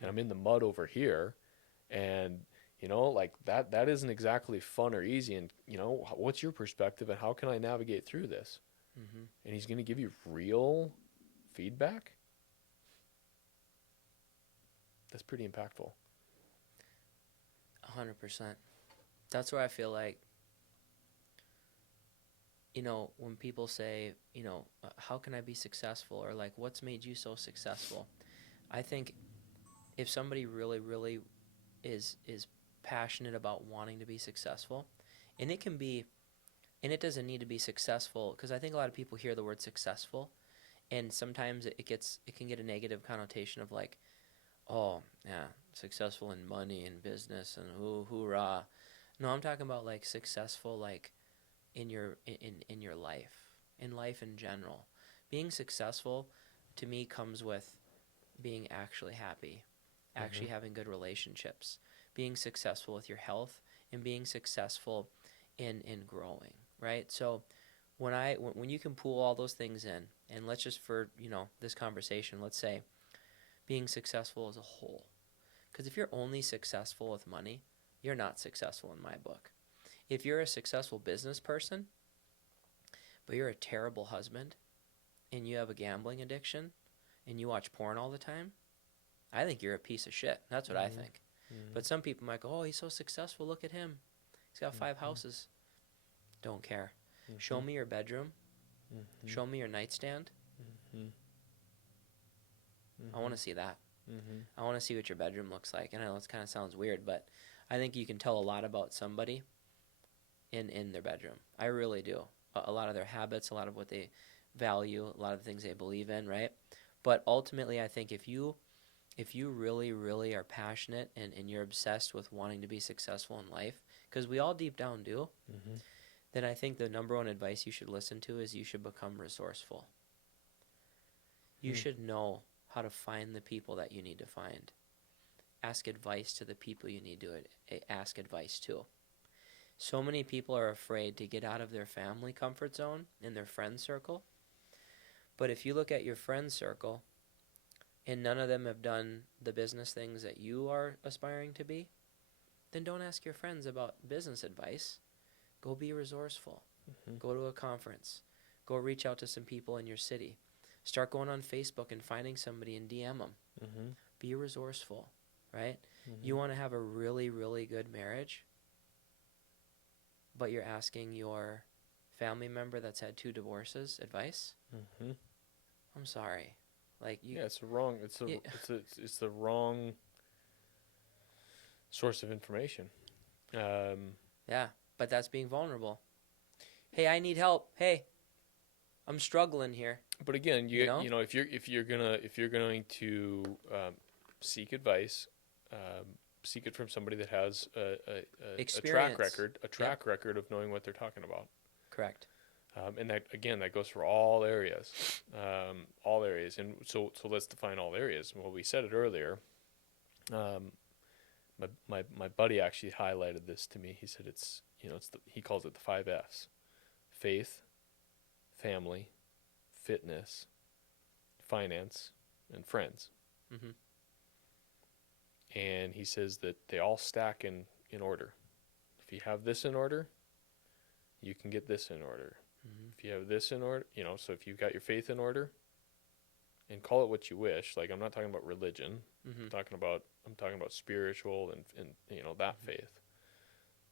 and I'm in the mud over here. And, like that isn't exactly fun or easy. And, what's your perspective and how can I navigate through this? Mm-hmm. And he's going to give you real feedback. That's pretty impactful. 100%. That's where I feel like, when people say, how can I be successful, or like, what's made you so successful? I think if somebody really, really is passionate about wanting to be successful, and it doesn't need to be successful, because I think a lot of people hear the word successful, and sometimes it can get a negative connotation of like, oh yeah, successful in money and business and hoorah. No, I'm talking about like successful like in your life, in life in general. Being successful to me comes with being actually happy, Mm-hmm. actually having good relationships, being successful with your health, and being successful in growing, right? So when you can pull all those things in, and let's just for this conversation, let's say being successful as a whole, because if you're only successful with money, you're not successful in my book. If you're a successful business person, but you're a terrible husband and you have a gambling addiction and you watch porn all the time, I think you're a piece of shit. That's what I Mm-hmm. think. Mm-hmm. But some people might go, oh, he's so successful. Look at him. He's got 5 Mm-hmm. houses. Don't care. Mm-hmm. Show me your bedroom. Mm-hmm. Show me your nightstand. Mm-hmm. I want Mm-hmm. to see that. Mm-hmm. I want to see what your bedroom looks like. And I know it kind of sounds weird, but I think you can tell a lot about somebody in their bedroom. I really do. A lot of their habits, a lot of what they value, a lot of the things they believe in, right? But ultimately, I think if you really, really are passionate and you're obsessed with wanting to be successful in life, because we all deep down do, Mm-hmm. then I think the number one advice you should listen to is you should become resourceful. You should know how to find the people that you need to find. Ask advice to the people you need to ask advice to. So many people are afraid to get out of their family comfort zone in their friend circle. But if you look at your friend circle and none of them have done the business things that you are aspiring to be, then don't ask your friends about business advice. Go be resourceful. Mm-hmm. Go to a conference. Go reach out to some people in your city. Start going on Facebook and finding somebody and DM them. Mm-hmm. Be resourceful, right? Mm-hmm. You want to have a really, really good marriage, but you're asking your family member that's had 2 divorces advice? Mm-hmm. I'm sorry. Like you Yeah, it's the wrong. yeah, It's the wrong source of information. yeah, but that's being vulnerable. Hey, I need help. Hey, I'm struggling here, But again, you you know? know if you're going to seek advice, seek it from somebody that has a track Experience. record, Yep, record of knowing what they're talking about. correct. And that again, that goes for all areas, all areas. And so let's define all areas. Well, we said it earlier. Um, my buddy actually highlighted this to me. He said he calls it the 5 F's: faith, family, fitness, finance, and friends. Mhm. And he says that they all stack in order. If you have this in order, you can get this in order. Mhm. If you have this in order, so if you've got your faith in order, and call it what you wish. Like I'm not talking about religion. Mhm. I'm talking about spiritual and that Mhm.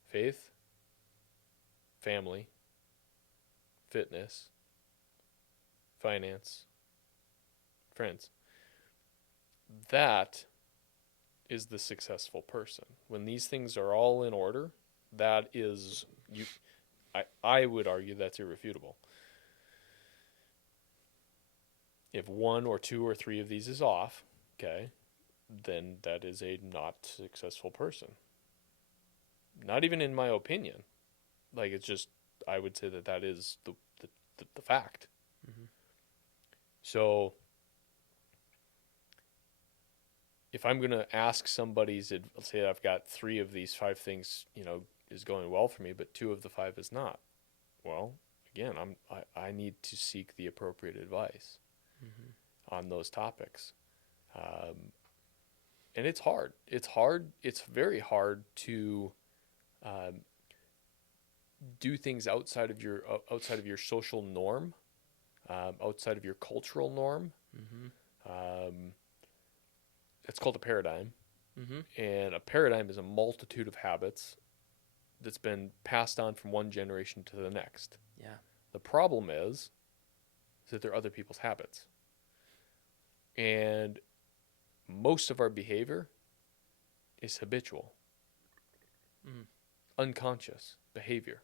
faith, family, fitness, finance, friends. That is the successful person. When these things are all in order, that is you. I would argue that's irrefutable. If 1 or 2 or 3 of these is off, okay, then that is a not successful person. Not even in my opinion. Like it's just I would say that is the fact. Mhm. So if I'm going to ask somebody's, let's say I've got 3 of these 5 things, is going well for me, but 2 of the 5 is not. Well, again, I need to seek the appropriate advice Mhm. on those topics. And it's hard. It's hard. It's very hard to um, do things outside of your social norm, outside of your cultural norm. Mhm. Um, it's called a paradigm, Mhm. and a paradigm is a multitude of habits that's been passed on from one generation to the next. Yeah. The problem is that they're other people's habits, and most of our behavior is habitual, Mhm. unconscious behavior.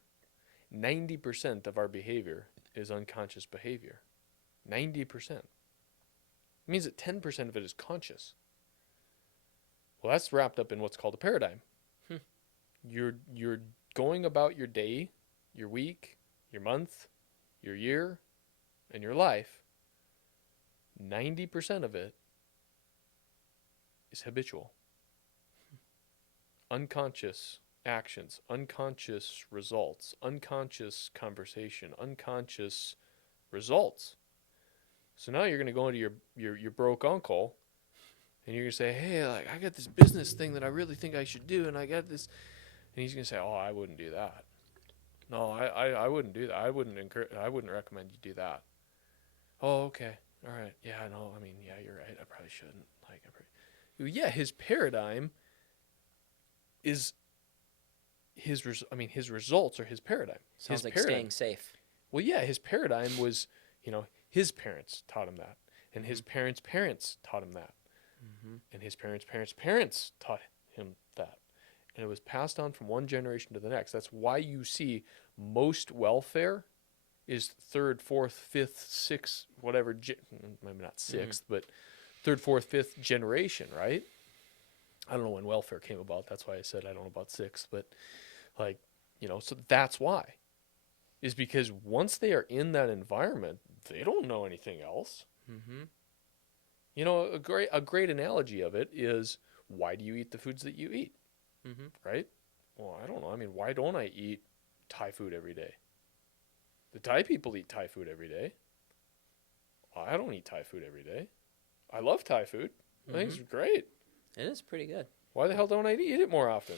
90% of our behavior is unconscious behavior. 90%. It means that 10% of it is conscious. Well, that's wrapped up in what's called a paradigm. Hmm. You're going about your day, your week, your month, your year, and your life. 90% of it is habitual. Unconscious actions, unconscious results, unconscious conversation, unconscious results. So now you're going to go into your broke uncle and you're going to say, hey, like, I got this business thing that I really think I should do, and I got this. And he's going to say, oh, I wouldn't do that. No, I wouldn't do that. I wouldn't recommend you do that. Oh, okay. All right. Yeah, no, I mean, yeah, you're right. I probably shouldn't. Yeah, his paradigm is his results are his paradigm. Sounds His like paradigm. staying safe. Well, yeah, his paradigm was, his parents taught him that, and his parents' parents taught him that, and his parents' parents' parents taught him that, and it was passed on from one generation to the next. That's why you see most welfare is third, fourth, fifth, sixth, whatever, maybe not sixth, but third, fourth, fifth generation, right? I don't know when welfare came about. That's why I said I don't know about sixth, but so that's why. Is because once they are in that environment, they don't know anything else. Mm-hmm. A great analogy of it is, why do you eat the foods that you eat, Mm-hmm. right? Well, I don't know. I mean, why don't I eat Thai food every day? The Thai people eat Thai food every day. I don't eat Thai food every day. I love Thai food. I think it's great. It is pretty good. Why the hell don't I eat it more often?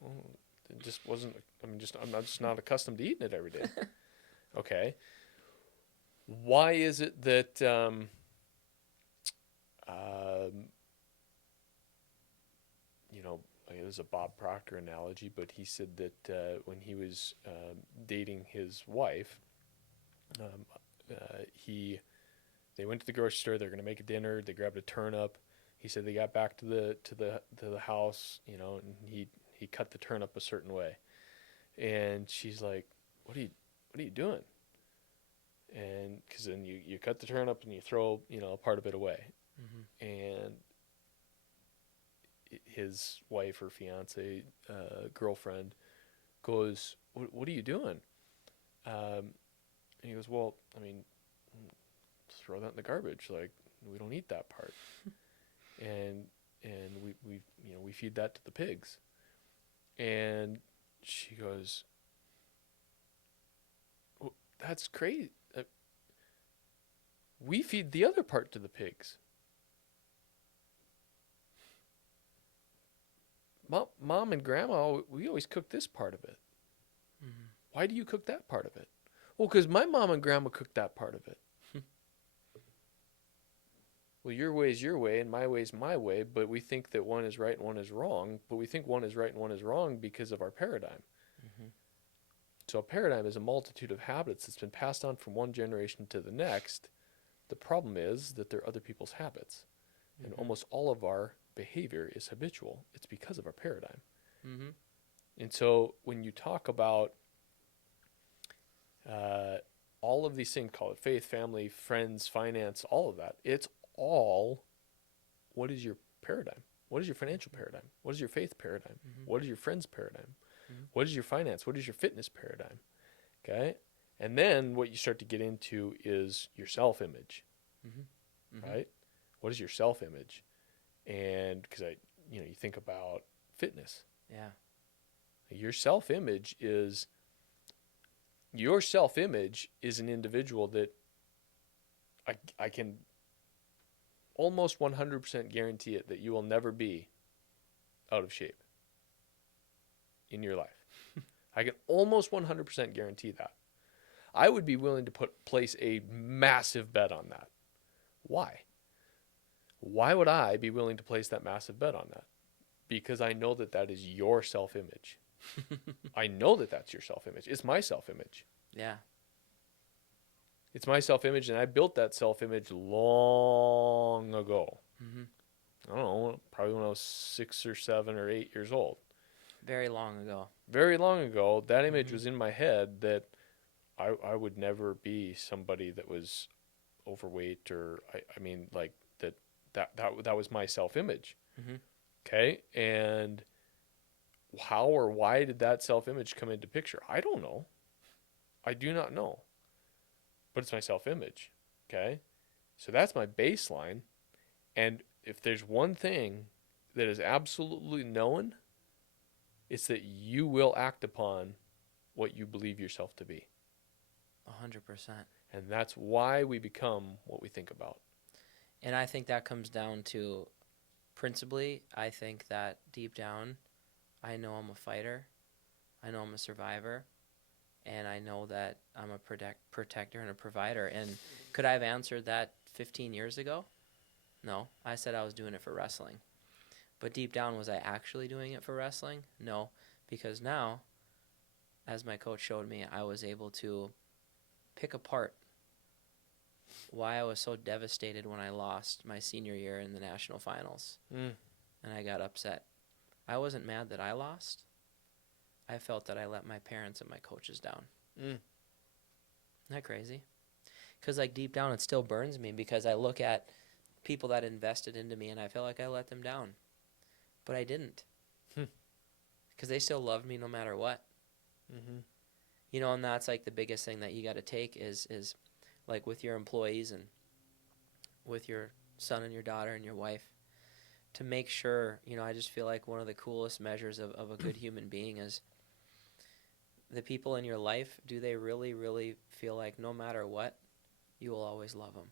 Well, it just wasn't. I'm just not accustomed to eating it every day. Okay. Why is it that it was a Bob Proctor analogy, but he said that when he was dating his wife, um, they went to the grocery store. They're going to make a dinner. They grabbed a turnip. He said they got back to the house, and he cut the turnip a certain way, and she's like, "What are you doing?" And because then you cut the turnip and you throw a part of it away, and his wife or fiance, girlfriend, goes, what are you doing? And he goes, well, I mean, throw that in the garbage. Like, we don't eat that part. and we feed that to the pigs. And she goes, well, that's crazy. We feed the other part to the pigs. Mom and Grandma, we always cook this part of it. Why do you cook that part of it? Well, because my mom and Grandma cooked that part of it. Well, your way is your way and my way is my way, but we think that one is right and one is wrong, but we think one is right and one is wrong because of our paradigm. So a paradigm is a multitude of habits that's been passed on from one generation to the next. The problem is that they're other people's habits. And almost all of our behavior is habitual. It's because of our paradigm. And so when you talk about all of these things, call it faith, family, friends, finance, all of that, it's all, what is your paradigm? What is your financial paradigm? What is your faith paradigm? What is your friends paradigm? What is your finance? What is your fitness paradigm? Okay? And then what you start to get into is your self-image, right? What is your self-image? And because you think about fitness. Yeah. Your self-image is an individual that I can almost 100% guarantee it that you will never be out of shape in your life. I can almost 100% guarantee that. I would be willing to place a massive bet on that. Why? Why would I be willing to place that massive bet on that? Because I know that that is your self-image. I know that that's your self-image. It's my self-image. Yeah. It's my self-image, and I built that self-image long ago. I don't know, probably when I was 6 or 7 or 8 years old. Very long ago. Very long ago, that image was in my head that I would never be somebody that was overweight, or I mean, like that was my self-image. Okay. And how or why did that self image come into picture? I don't know. I do not know. But it's my self image. Okay. So that's my baseline. And if there's one thing that is absolutely known, it's that you will act upon what you believe yourself to be. 100%. And that's why we become what we think about. And I think that comes down to principally, I think that deep down, I know I'm a fighter. I know I'm a survivor. And I know that I'm a protector and a provider. And could I have answered that 15 years ago? No. I said I was doing it for wrestling. But deep down, was I actually doing it for wrestling? No. Because now, as my coach showed me, I was able to pick apart why I was so devastated when I lost my senior year in the national finals. Mm. And I got upset. I wasn't mad that I lost. I felt that I let my parents and my coaches down. Mm. Isn't that crazy? Because like deep down, it still burns me because I look at people that invested into me and I feel like I let them down. But I didn't. Hmm. Because they still loved me no matter what. Mm-hmm. You know, and that's like the biggest thing that you got to take is like with your employees and with your son and your daughter and your wife, to make sure, you know, I just feel like one of the coolest measures of a good human being is the people in your life, do they really, really feel like no matter what, you will always love them?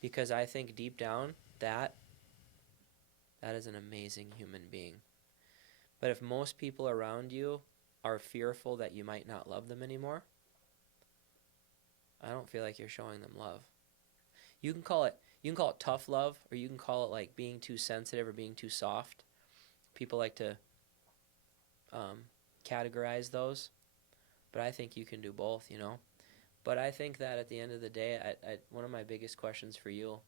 Because I think deep down, that is an amazing human being. But if most people around you are fearful that you might not love them anymore, I don't feel like you're showing them love. You can call it tough love, or you can call it like being too sensitive or being too soft. People like to um, categorize those, but I think you can do both, you know. But I think that at the end of the day, one of my biggest questions for you,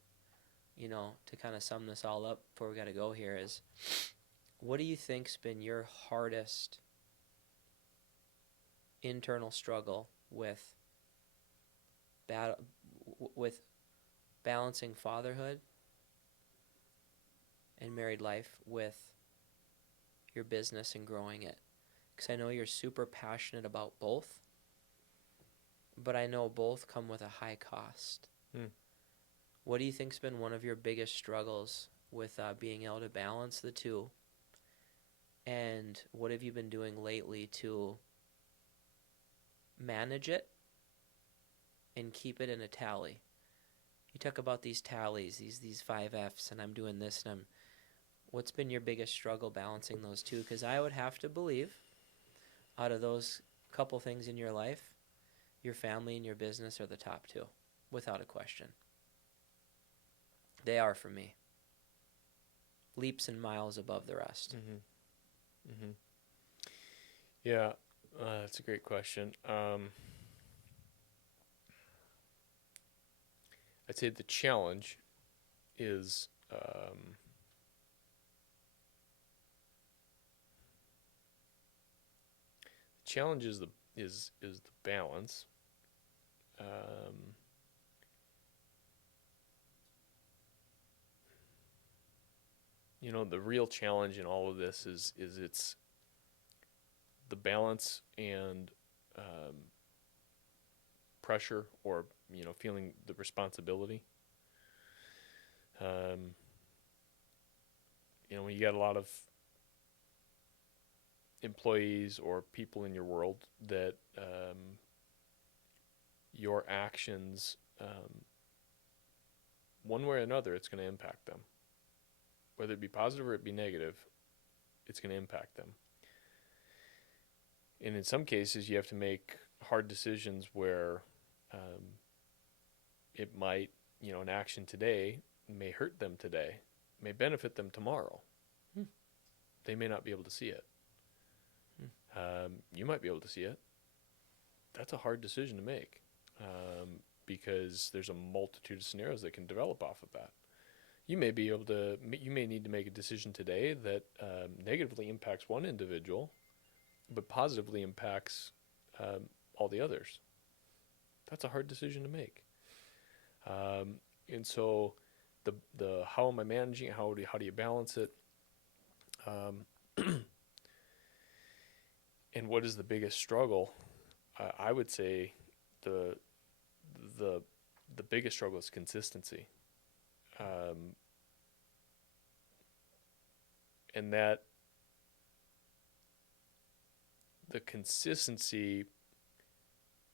you know, to kind of sum this all up before we got to go here is, what do you think's been your hardest internal struggle with with balancing fatherhood and married life with your business and growing it? Because I know you're super passionate about both, but I know both come with a high cost. Mm. What do you think's been one of your biggest struggles with being able to balance the two? And what have you been doing lately to manage it and keep it in a tally? You talk about these tallies, these 5 Fs, and I'm doing this, and I'm. What's been your biggest struggle balancing those two? Because I would have to believe, out of those couple things in your life, your family and your business are the top two, without a question. They are for me. Leaps and miles above the rest. Mm-hmm. Mm-hmm. Yeah, that's a great question. I'd say the challenge is the balance. Um, the real challenge in all of this is it's the balance and pressure, or feeling the responsibility. Um, when you got a lot of employees or people in your world that your actions, one way or another, it's going to impact them. Whether it be positive or it be negative, it's going to impact them. And in some cases, you have to make hard decisions where it might, an action today may hurt them today, may benefit them tomorrow. Hmm. They may not be able to see it. You might be able to see it. That's a hard decision to make, because there's a multitude of scenarios that can develop off of that. You may need to make a decision today that negatively impacts one individual, but positively impacts all the others. That's a hard decision to make. And so the how am I managing it? How do you balance it? Um, and what is the biggest struggle? I would say the the the biggest struggle is consistency, um, and that the consistency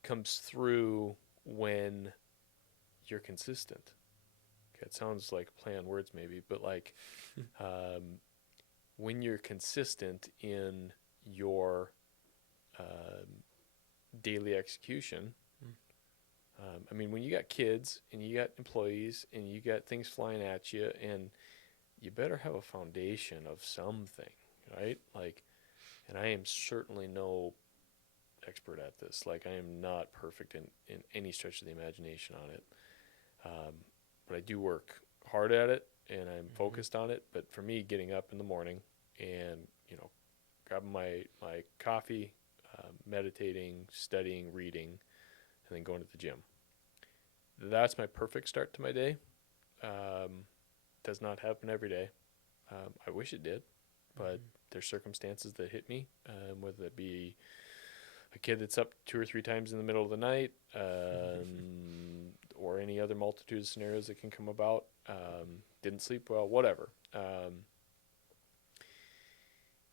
comes through when you're consistent. Okay, it sounds like a play on words maybe, but like um, when you're consistent in your um, daily execution. Mm. I mean, when you got kids and you got employees and you got things flying at you, and you better have a foundation of something, right? Like, and I am certainly no expert at this. Like, I am not perfect in any stretch of the imagination on it. Um, but I do work hard at it and I'm Mm-hmm. focused on it. But for me, getting up in the morning and, grabbing my coffee, meditating, studying, reading, and then going to the gym. That's my perfect start to my day. Um, does not happen every day. I wish it did, but Mm-hmm. there's circumstances that hit me, whether it be a kid that's up 2 or 3 times in the middle of the night, or any other multitude of scenarios that can come about. Didn't sleep well, whatever.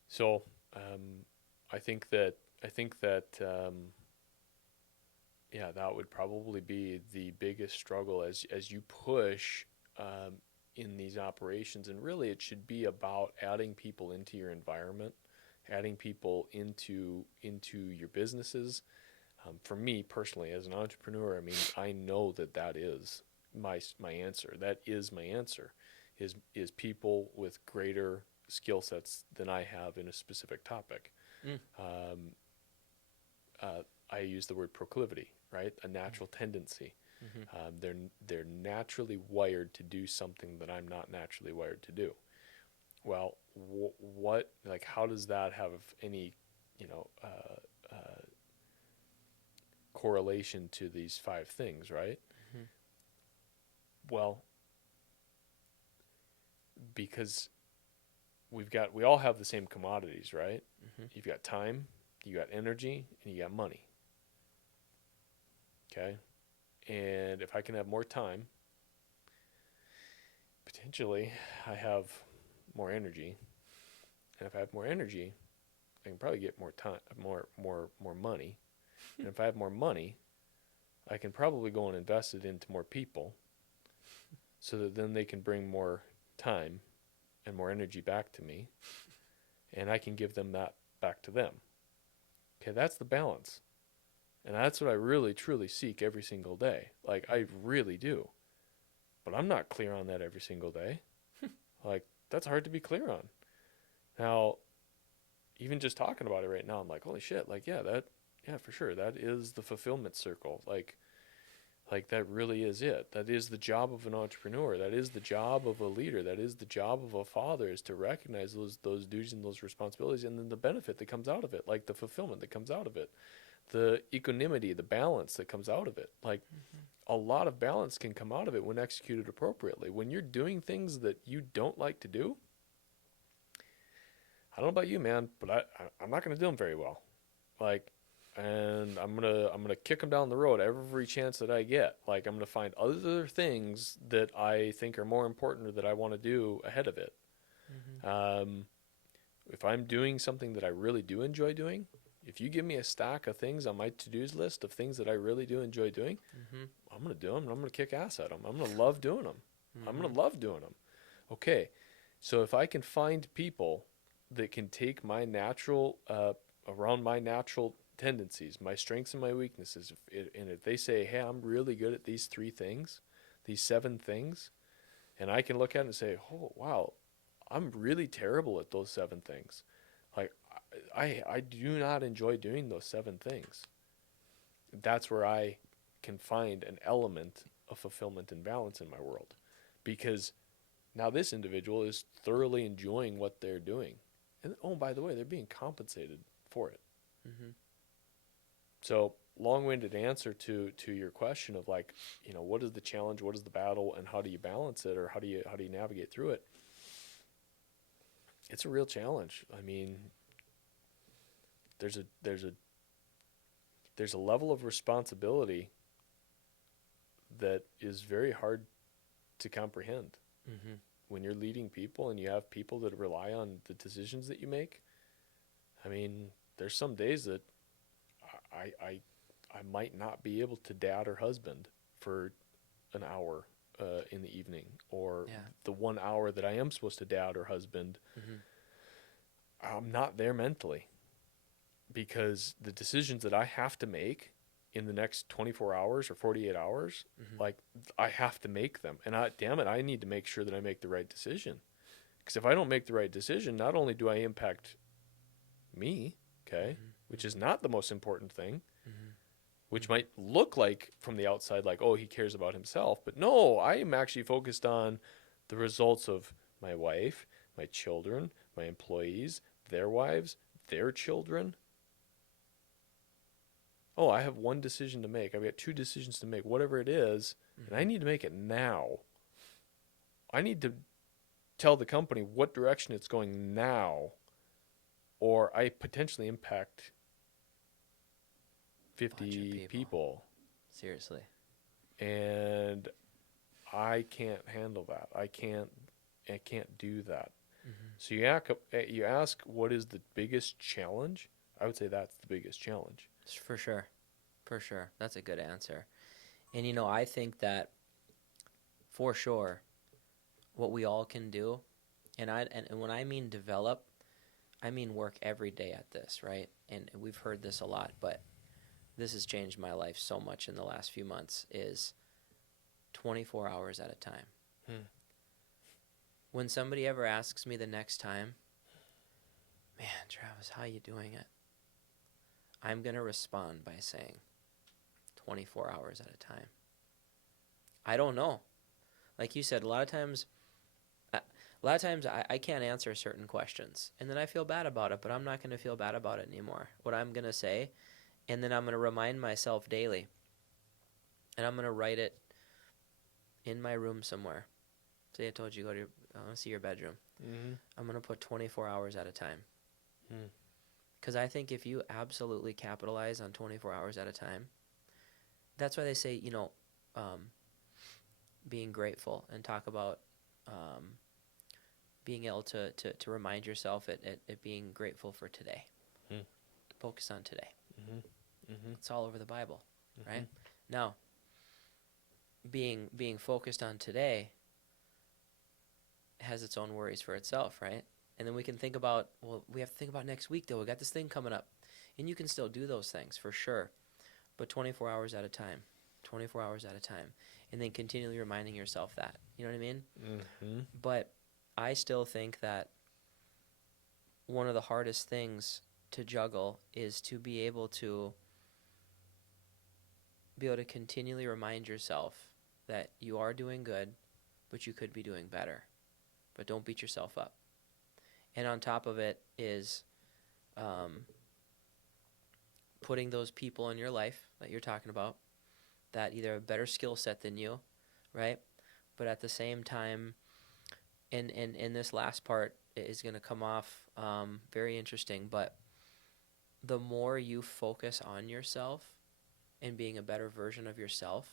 So I think that yeah, that would probably be the biggest struggle as you push um, in these operations. And really, it should be about adding people into your environment, adding people into your businesses. For me personally, as an entrepreneur, I mean, I know that is my answer. That is my answer. Is people with greater skill sets than I have in a specific topic. Mm. Um, I use the word proclivity, right? A natural tendency. Mm-hmm. They're naturally wired to do something that I'm not naturally wired to do. Well, what like how does that have any, you know, correlation to these five things, right? Mm-hmm. Well, because we all have the same commodities, right? Mm-hmm. You've got time, you got energy, and you got money. Okay, and if I can have more time, potentially I have more energy, and if I have more energy, I can probably get more time, more money, and if I have more money, I can probably go and invest it into more people, so that then they can bring more time and more energy back to me, and I can give them that back to them. Okay, that's the balance. And that's what I really truly seek every single day. Like, I really do. But I'm not clear on that every single day. Like, that's hard to be clear on. Now, even just talking about it right now, I'm like, holy shit, like, yeah, for sure. That is the fulfillment circle. Like that really is it. That is the job of an entrepreneur. That is the job of a leader. That is the job of a father, is to recognize those duties and those responsibilities, and then the benefit that comes out of it, like the fulfillment that comes out of it, the equanimity, the balance that comes out of it. Like, a lot of balance can come out of it when executed appropriately. When you're doing things that you don't like to do, I don't know about you, man, but I'm not going to do them very well. Like, and I'm gonna kick them down the road every chance that I get. Like, I'm gonna find other things that I think are more important or that I want to do ahead of it. Mm-hmm. Um, if I'm doing something that I really do enjoy doing, if you give me a stack of things on my to-dos list of things that I really do enjoy doing, Mm-hmm. I'm gonna do them and I'm gonna kick ass at them. I'm gonna love doing them. I'm Mm-hmm. gonna love doing them. Okay, so if I can find people that can take my natural, around my natural tendencies, my strengths and my weaknesses, and if they say, hey, I'm really good at these three things, these seven things, and I can look at it and say, oh, wow, I'm really terrible at those seven things. Like, I do not enjoy doing those seven things. That's where I can find an element of fulfillment and balance in my world, because now this individual is thoroughly enjoying what they're doing. And oh, by the way, they're being compensated for it. Mm-hmm. So long-winded answer to your question of like, what is the challenge, what is the battle, and how do you balance it, or how do you navigate through it? It's a real challenge. I mean, there's a level of responsibility that is very hard to comprehend Mm-hmm. when you're leading people and you have people that rely on the decisions that you make. I mean, there's some days that I might not be able to dad or husband for an hour in the evening, or Yeah. the 1 hour that I am supposed to dad or husband, Mm-hmm. I'm not there mentally, because the decisions that I have to make in the next 24 hours or 48 hours, Mm-hmm. like, I have to make them. And damn it, I need to make sure that I make the right decision. Because if I don't make the right decision, not only do I impact me, okay, which is Mm-hmm. not the most important thing, Mm-hmm. which Mm-hmm. might look like from the outside like, oh, he cares about himself. But no, I am actually focused on the results of my wife, my children, my employees, their wives, their children. Oh, I have one decision to make. I've got two decisions to make, whatever it is, and I Mm-hmm. need to make it now. I need to tell the company what direction it's going now, or I potentially impact Bunch of 50 people. people. Seriously. And I can't handle that. I can't do that. Mm-hmm. So you ask what is the biggest challenge? I would say that's the biggest challenge. For sure. For sure. That's a good answer. And I think that for sure what we all can do, and when I mean develop, I mean work every day at this, right? And we've heard this a lot, but this has changed my life so much in the last few months, is 24 hours at a time. Hmm. When somebody ever asks me the next time, man, Travis, how you doing it? I'm going to respond by saying 24 hours at a time. I don't know. Like you said, a lot of times I can't answer certain questions, and then I feel bad about it, but I'm not going to feel bad about it anymore. What I'm going to say, and then I'm going to remind myself daily, and I'm going to write it in my room somewhere. Say I told you, I want to see your bedroom. Mm-hmm. I'm going to put 24 hours at a time. Hmm. Because I think if you absolutely capitalize on 24 hours at a time, that's why they say, um, being grateful, and talk about um, being able to remind yourself at being grateful for today. Hmm. Focus on today. Mm-hmm. Mm-hmm. It's all over the Bible, Mm-hmm. right? Now, being focused on today has its own worries for itself, right? And then we can think about, well, we have to think about next week, though. We got this thing coming up. And you can still do those things for sure, but 24 hours at a time. 24 hours at a time. And then continually reminding yourself that. You know what I mean? Mm-hmm. But I still think that one of the hardest things to juggle is to be able to continually remind yourself that you are doing good, but you could be doing better. But don't beat yourself up. And on top of it is um, putting those people in your life that you're talking about that either have a better skill set than you, right? But at the same time, and this last part is going to come off very interesting, but the more you focus on yourself and being a better version of yourself,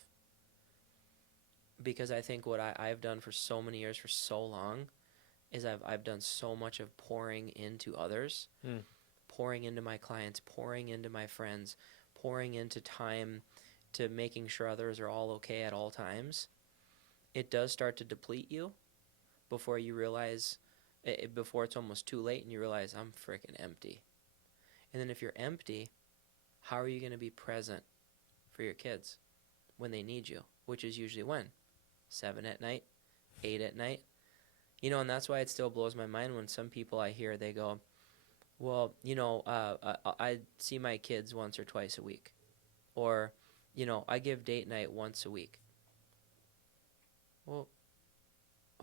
because I think what I've done for so many years, for so long, is I've done so much of pouring into others, Hmm. pouring into my clients, pouring into my friends, pouring into time to making sure others are all okay at all times. It does start to deplete you before you realize, before it's almost too late and you realize I'm freaking empty. And then if you're empty, how are you going to be present for your kids when they need you? Which is usually when? 7 at night, 8 at night. And that's why it still blows my mind when some people I hear, they go, well, I see my kids once or twice a week. Or, I give date night once a week. Well,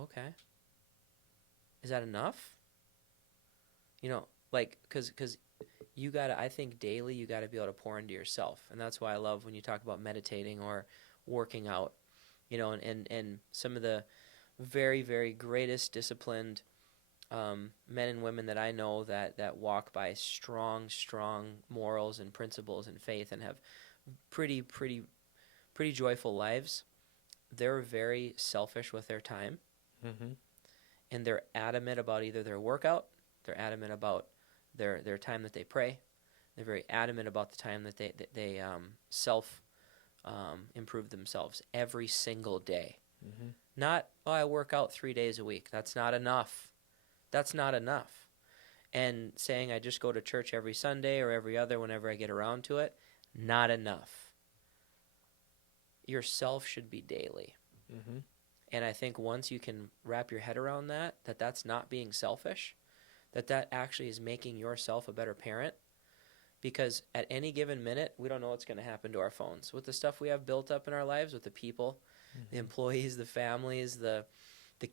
okay. Is that enough? Like, because I think daily you gotta be able to pour into yourself. And that's why I love when you talk about meditating or working out, and some of the very, very greatest disciplined men and women that I know that walk by strong, strong morals and principles and faith and have pretty, pretty, pretty joyful lives. They're very selfish with their time, Mm-hmm. and they're adamant about either their workout, they're adamant about their time that they pray, they're very adamant about the time that they self improve themselves every single day. Mm-hmm. Not, oh, I work out 3 days a week. That's not enough. That's not enough. And saying I just go to church every Sunday or every other whenever I get around to it, not enough. Yourself should be daily. Mm-hmm. And I think once you can wrap your head around that that's not being selfish, that actually is making yourself a better parent. Because at any given minute, we don't know what's going to happen to our phones. With the stuff we have built up in our lives, with the people, the Mm-hmm. employees, the families, the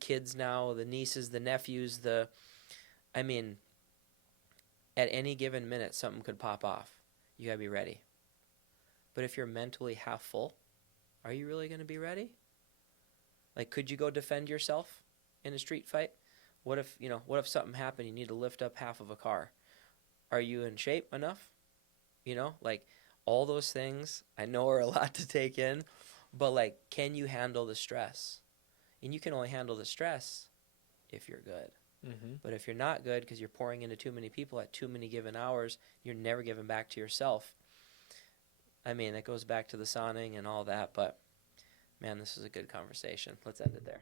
kids now, the nieces, the nephews, I mean, at any given minute, something could pop off. You got to be ready. But if you're mentally half full, are you really going to be ready? Like, could you go defend yourself in a street fight? What if something happened, you need to lift up half of a car? Are you in shape enough? Like all those things I know are a lot to take in, but like, can you handle the stress? And you can only handle the stress if you're good. Mm-hmm. But if you're not good because you're pouring into too many people at too many given hours, you're never giving back to yourself. I mean, it goes back to the sauning and all that, but man, this is a good conversation. Let's end it there.